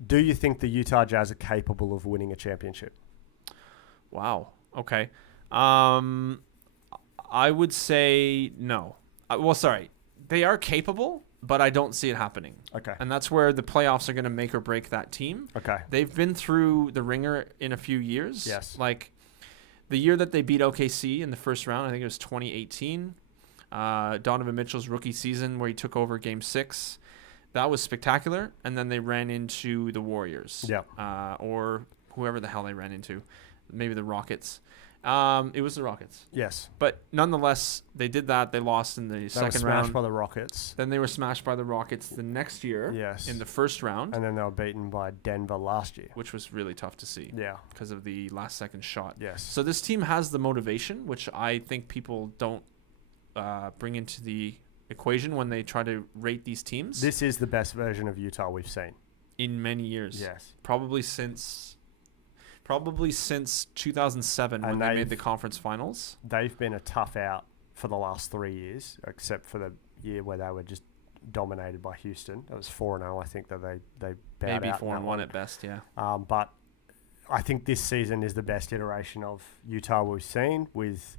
do you think the Utah Jazz are capable of winning a championship? Wow. Okay. I would say no. They are capable, but I don't see it happening. Okay. And that's where the playoffs are going to make or break that team. Okay. They've been through the ringer in a few years. Yes. Like the year that they beat OKC in the first round, I think it was 2018. Donovan Mitchell's rookie season where he took over Game 6. That was spectacular. And then they ran into the Warriors. Yeah. Or whoever the hell they ran into. Maybe the Rockets. It was the Rockets. Yes. But nonetheless, they did that. They lost in the second round. They were smashed by the Rockets. Then they were smashed by the Rockets the next year. Yes. In the first round. And then they were beaten by Denver last year. Which was really tough to see. Yeah. Because of the last second shot. Yes. So this team has the motivation, which I think people don't bring into the equation when they try to rate these teams. This is the best version of Utah we've seen. In many years. Yes. Probably since 2007 when they made the conference finals. They've been a tough out for the last 3 years, except for the year where they were just dominated by Houston. It was 4-0, I think, that they bowed Maybe out. 4-1 at best, yeah. But I think this season is the best iteration of Utah we've seen, with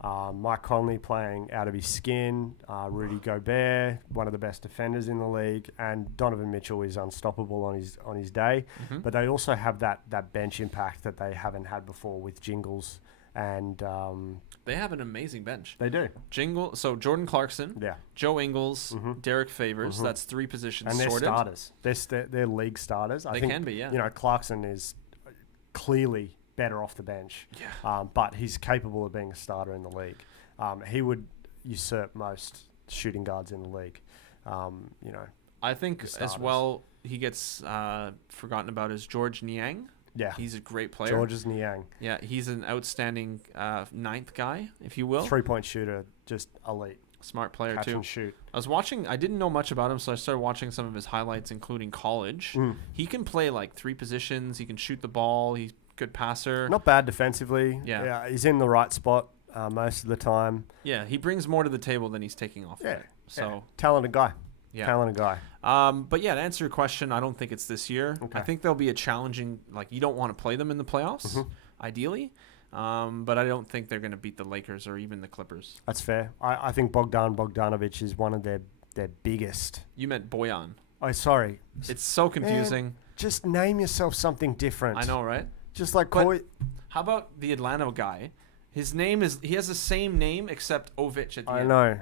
Mike Conley playing out of his skin, Rudy Gobert, one of the best defenders in the league, and Donovan Mitchell is unstoppable on his day. Mm-hmm. But they also have that bench impact that they haven't had before with Jingles and they have an amazing bench. They do. So Jordan Clarkson, Joe Ingles, mm-hmm. Derek Favors. Mm-hmm. That's 3 positions and they're sorted. Starters. They're league starters. They can be, yeah. Clarkson is clearly better off the bench. Yeah. But he's capable of being a starter in the league. He would usurp most shooting guards in the league. I think as well he gets forgotten about as George Niang. Yeah. He's a great player. George's Niang. Yeah, he's an outstanding 9th guy, if you will. 3-point shooter, just elite. Smart player Catch too. And shoot. I didn't know much about him, so I started watching some of his highlights, including college. He can play like 3 positions. He can shoot the ball. He's good passer. Not bad defensively. Yeah. He's in the right spot most of the time. Yeah, he brings more to the table than he's taking off. Yeah. So talented guy. Yeah. Talented guy. But yeah, to answer your question, I don't think it's this year. Okay. I think there'll be a challenging, you don't want to play them in the playoffs, ideally. But I don't think they're going to beat the Lakers or even the Clippers. That's fair. I think Bogdanovic is one of their biggest. You meant Bojan. Oh, sorry. It's so confusing. Man, just name yourself something different. I know, right? Just like call it. How about the Atlanta guy? His name he has the same name except Ovich at the end. I know.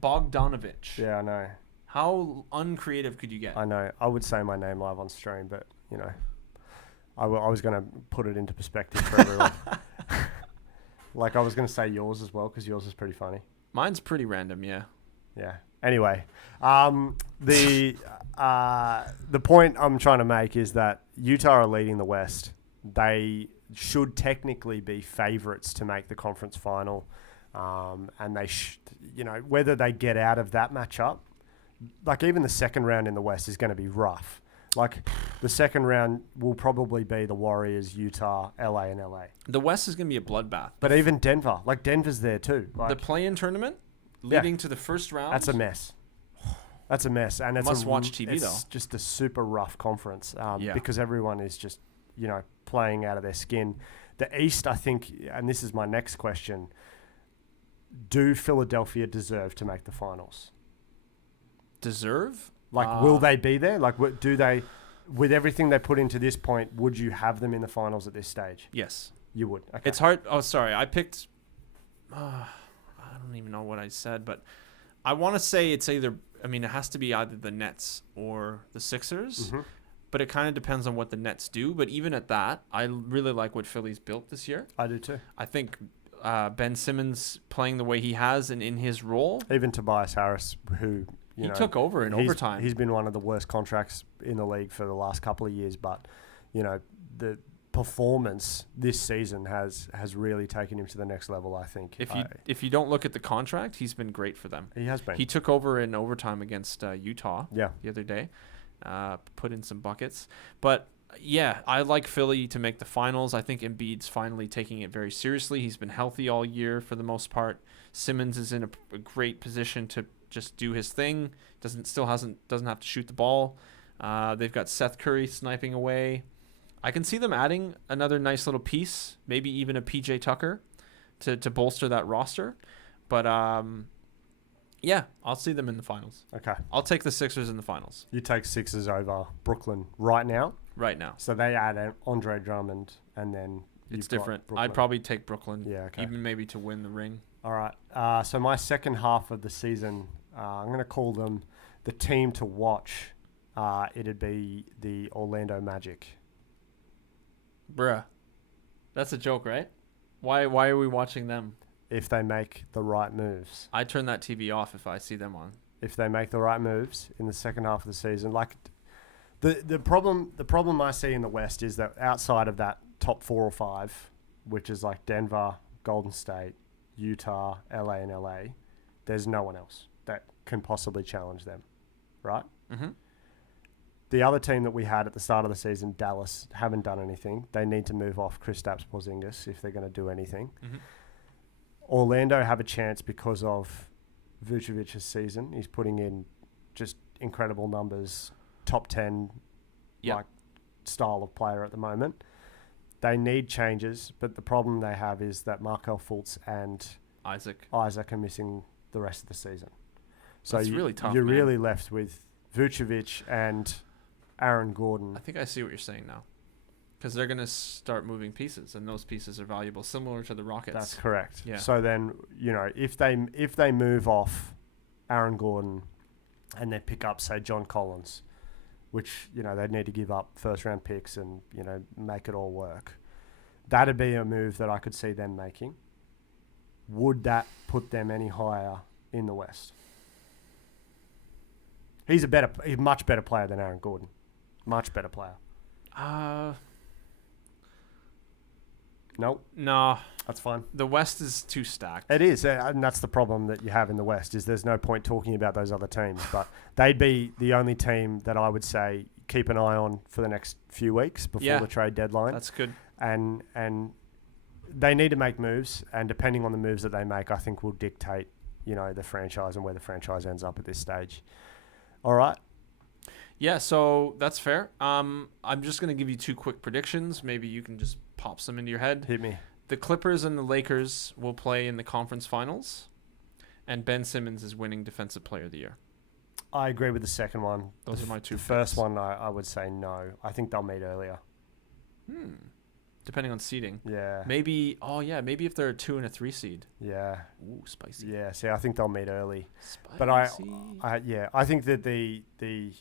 Bogdanovic. Yeah, I know. How uncreative could you get? I know. I would say my name live on stream, but, I was going to put it into perspective for everyone. I was going to say yours as well, because yours is pretty funny. Mine's pretty random, yeah. Yeah. Anyway, the point I'm trying to make is that Utah are leading the West. They should technically be favourites to make the conference final, and they, whether they get out of that matchup, like even the second round in the West is going to be rough. Like the second round will probably be the Warriors, Utah, LA, and LA. The West is going to be a bloodbath. But even Denver, like Denver's there too. Like, the play-in tournament leading to the first round. That's a mess. That's a mess, and it's must-watch TV it's though. Just a super rough conference because everyone is just playing out of their skin. The East, I think, and this is my next question: do Philadelphia deserve to make the finals? Deserve? Like, will they be there? Like, do they, with everything they put into this point, would you have them in the finals at this stage? Yes, you would. Okay. It's hard. Oh, sorry, I picked. I don't even know what I said, but I want to say it's either. I mean, it has to be either the Nets or the Sixers. Mm-hmm. But it kind of depends on what the Nets do. But even at that, I really like what Philly's built this year. I do too. I think Ben Simmons playing the way he has and in his role. Even Tobias Harris, who he took over in overtime. He's been one of the worst contracts in the league for the last couple of years. But, the performance this season has really taken him to the next level, I think. If you don't look at the contract, he's been great for them. He has been. He took over in overtime against Utah the other day. Put in some buckets. But, yeah, I like Philly to make the finals. I think Embiid's finally taking it very seriously. He's been healthy all year for the most part. Simmons is in a great position to just do his thing. Doesn't have to shoot the ball. They've got Seth Curry sniping away. I can see them adding another nice little piece, maybe even a PJ Tucker to bolster that roster. But, yeah, I'll see them in the finals. Okay. I'll take the Sixers in the finals. You take Sixers over Brooklyn right now? Right now. So they add Andre Drummond, and then it's different. I'd probably take Brooklyn, even maybe to win the ring. All right. So my second half of the season, I'm going to call them the team to watch. It'd be the Orlando Magic. Bruh. That's a joke, right? Why are we watching them? If they make the right moves. I turn that TV off if I see them on. If they make the right moves in the second half of the season. Like the problem I see in the West is that outside of that top 4 or 5, which is like Denver, Golden State, Utah, LA, and LA, there's no one else that can possibly challenge them, right? Mm-hmm. The other team that we had at the start of the season, Dallas, haven't done anything. They need to move off Kristaps Porzingis if they're going to do anything. Mm-hmm. Orlando have a chance because of Vucevic's season. He's putting in just incredible numbers, top 10 style of player at the moment. They need changes, but the problem they have is that Markelle Fultz and Isaac are missing the rest of the season. So it's really tough. You're really left with Vucevic and Aaron Gordon. I think I see what you're saying now. Because they're going to start moving pieces, and those pieces are valuable, similar to the Rockets. That's correct. Yeah. So then, if they move off Aaron Gordon and they pick up, say, John Collins, which, they need to give up first-round picks and, make it all work, that'd be a move that I could see them making. Would that put them any higher in the West? He's a much better player than Aaron Gordon. Much better player. Nope. No. That's fine. The West is too stacked. It is, and that's the problem that you have in the West, is there's no point talking about those other teams, but they'd be the only team that I would say keep an eye on for the next few weeks before the trade deadline. That's good. And they need to make moves, and depending on the moves that they make, I think will dictate, the franchise and where the franchise ends up at this stage. All right. Yeah, so that's fair. I'm just going to give you 2 quick predictions. Maybe you can just pop some into your head. Hit me. The Clippers and the Lakers will play in the conference finals, and Ben Simmons is winning Defensive Player of the Year. I agree with the second one. Those are my 2 The first one, I would say no. I think they'll meet earlier. Depending on seeding. Yeah. Maybe if they're a 2 and a 3 seed. Yeah. Ooh, spicy. Yeah, see, I think they'll meet early. Spicy. But I think that the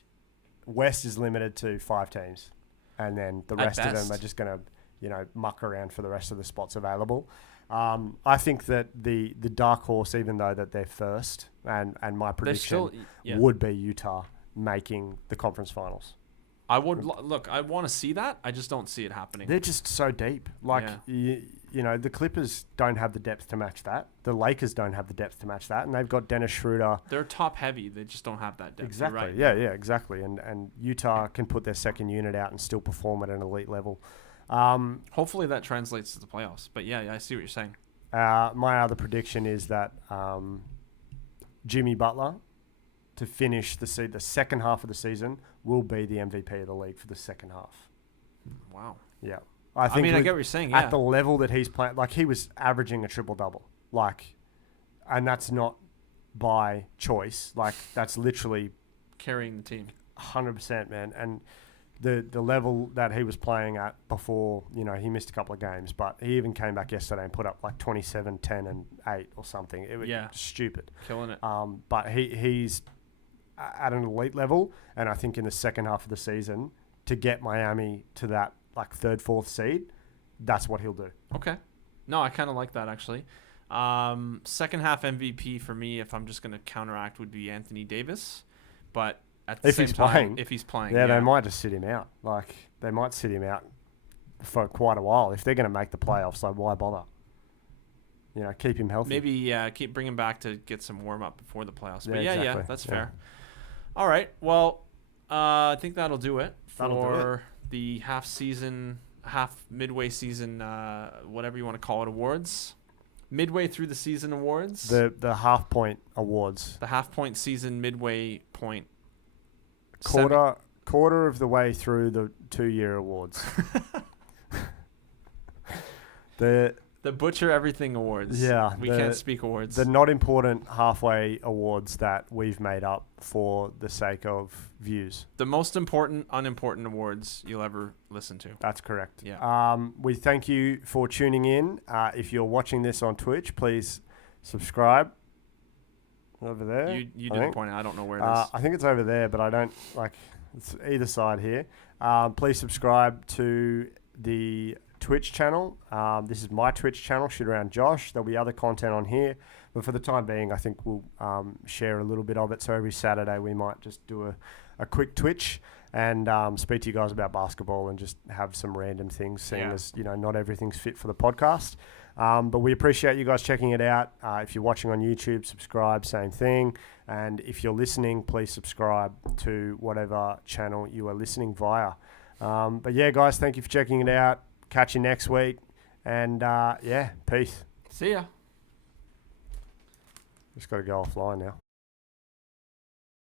West is limited to 5 teams, and then the rest of them are just going to, muck around for the rest of the spots available. I think that the dark horse, even though that they're first, and my prediction would be Utah making the conference finals. I would look. I want to see that. I just don't see it happening. They're just so deep. You know, the Clippers don't have the depth to match that. The Lakers don't have the depth to match that, and they've got Dennis Schroeder. They're top heavy. They just don't have that depth. Exactly. Right. Yeah, exactly. And Utah can put their second unit out and still perform at an elite level. Hopefully that translates to the playoffs. But yeah, I see what you're saying. My other prediction is that Jimmy Butler, to finish the second half of the season, will be the MVP of the league for the second half. Wow. Yeah. I get what you're saying. Yeah. At the level that he's playing, like he was averaging a triple-double. And that's not by choice. Like, that's literally carrying the team. 100%, man. And the level that he was playing at before, you know, he missed a couple of games, but he even came back yesterday and put up like 27, 10, and 8 or something. It was stupid. Killing it. But he's at an elite level, and I think in the second half of the season, to get Miami to that like third, fourth seed, that's what he'll do. Okay. No, I kind of like that, actually. Second half MVP for me, if I'm just going to counteract, would be Anthony Davis. But at the same time, if he's playing. Yeah, they might just sit him out. Like, they might sit him out for quite a while. If they're going to make the playoffs, like, why bother? You know, keep him healthy. Maybe, keep bringing him back to get some warm-up before the playoffs. But exactly. That's fair. All right. Well, I think that'll do it for the midway season, whatever you want to call it, awards. Midway through the season awards. The half point awards. The half point season midway point. Quarter of the way through the 2-year awards. The Butcher Everything Awards. Yeah. We can't speak awards. The not important halfway awards that we've made up for the sake of views. The most important, unimportant awards you'll ever listen to. That's correct. Yeah. We thank you for tuning in. If you're watching this on Twitch, please subscribe. Over there. You didn't point out. I don't know where it is. I think it's over there, but I don't it's either side here. Please subscribe to the Twitch channel. This is my Twitch channel, Shootaround Josh. There'll be other content on here, but for the time being, I think we'll share a little bit of it. So every Saturday we might just do a quick Twitch and speak to you guys about basketball and just have some random things, seeing as, you know, not everything's fit for the podcast. But we appreciate you guys checking it out. If you're watching on YouTube, subscribe, same thing. And if you're listening, please subscribe to whatever channel you are listening via. But yeah, guys, thank you for checking it out. Catch you next week. And peace. See ya. Just got to go offline now.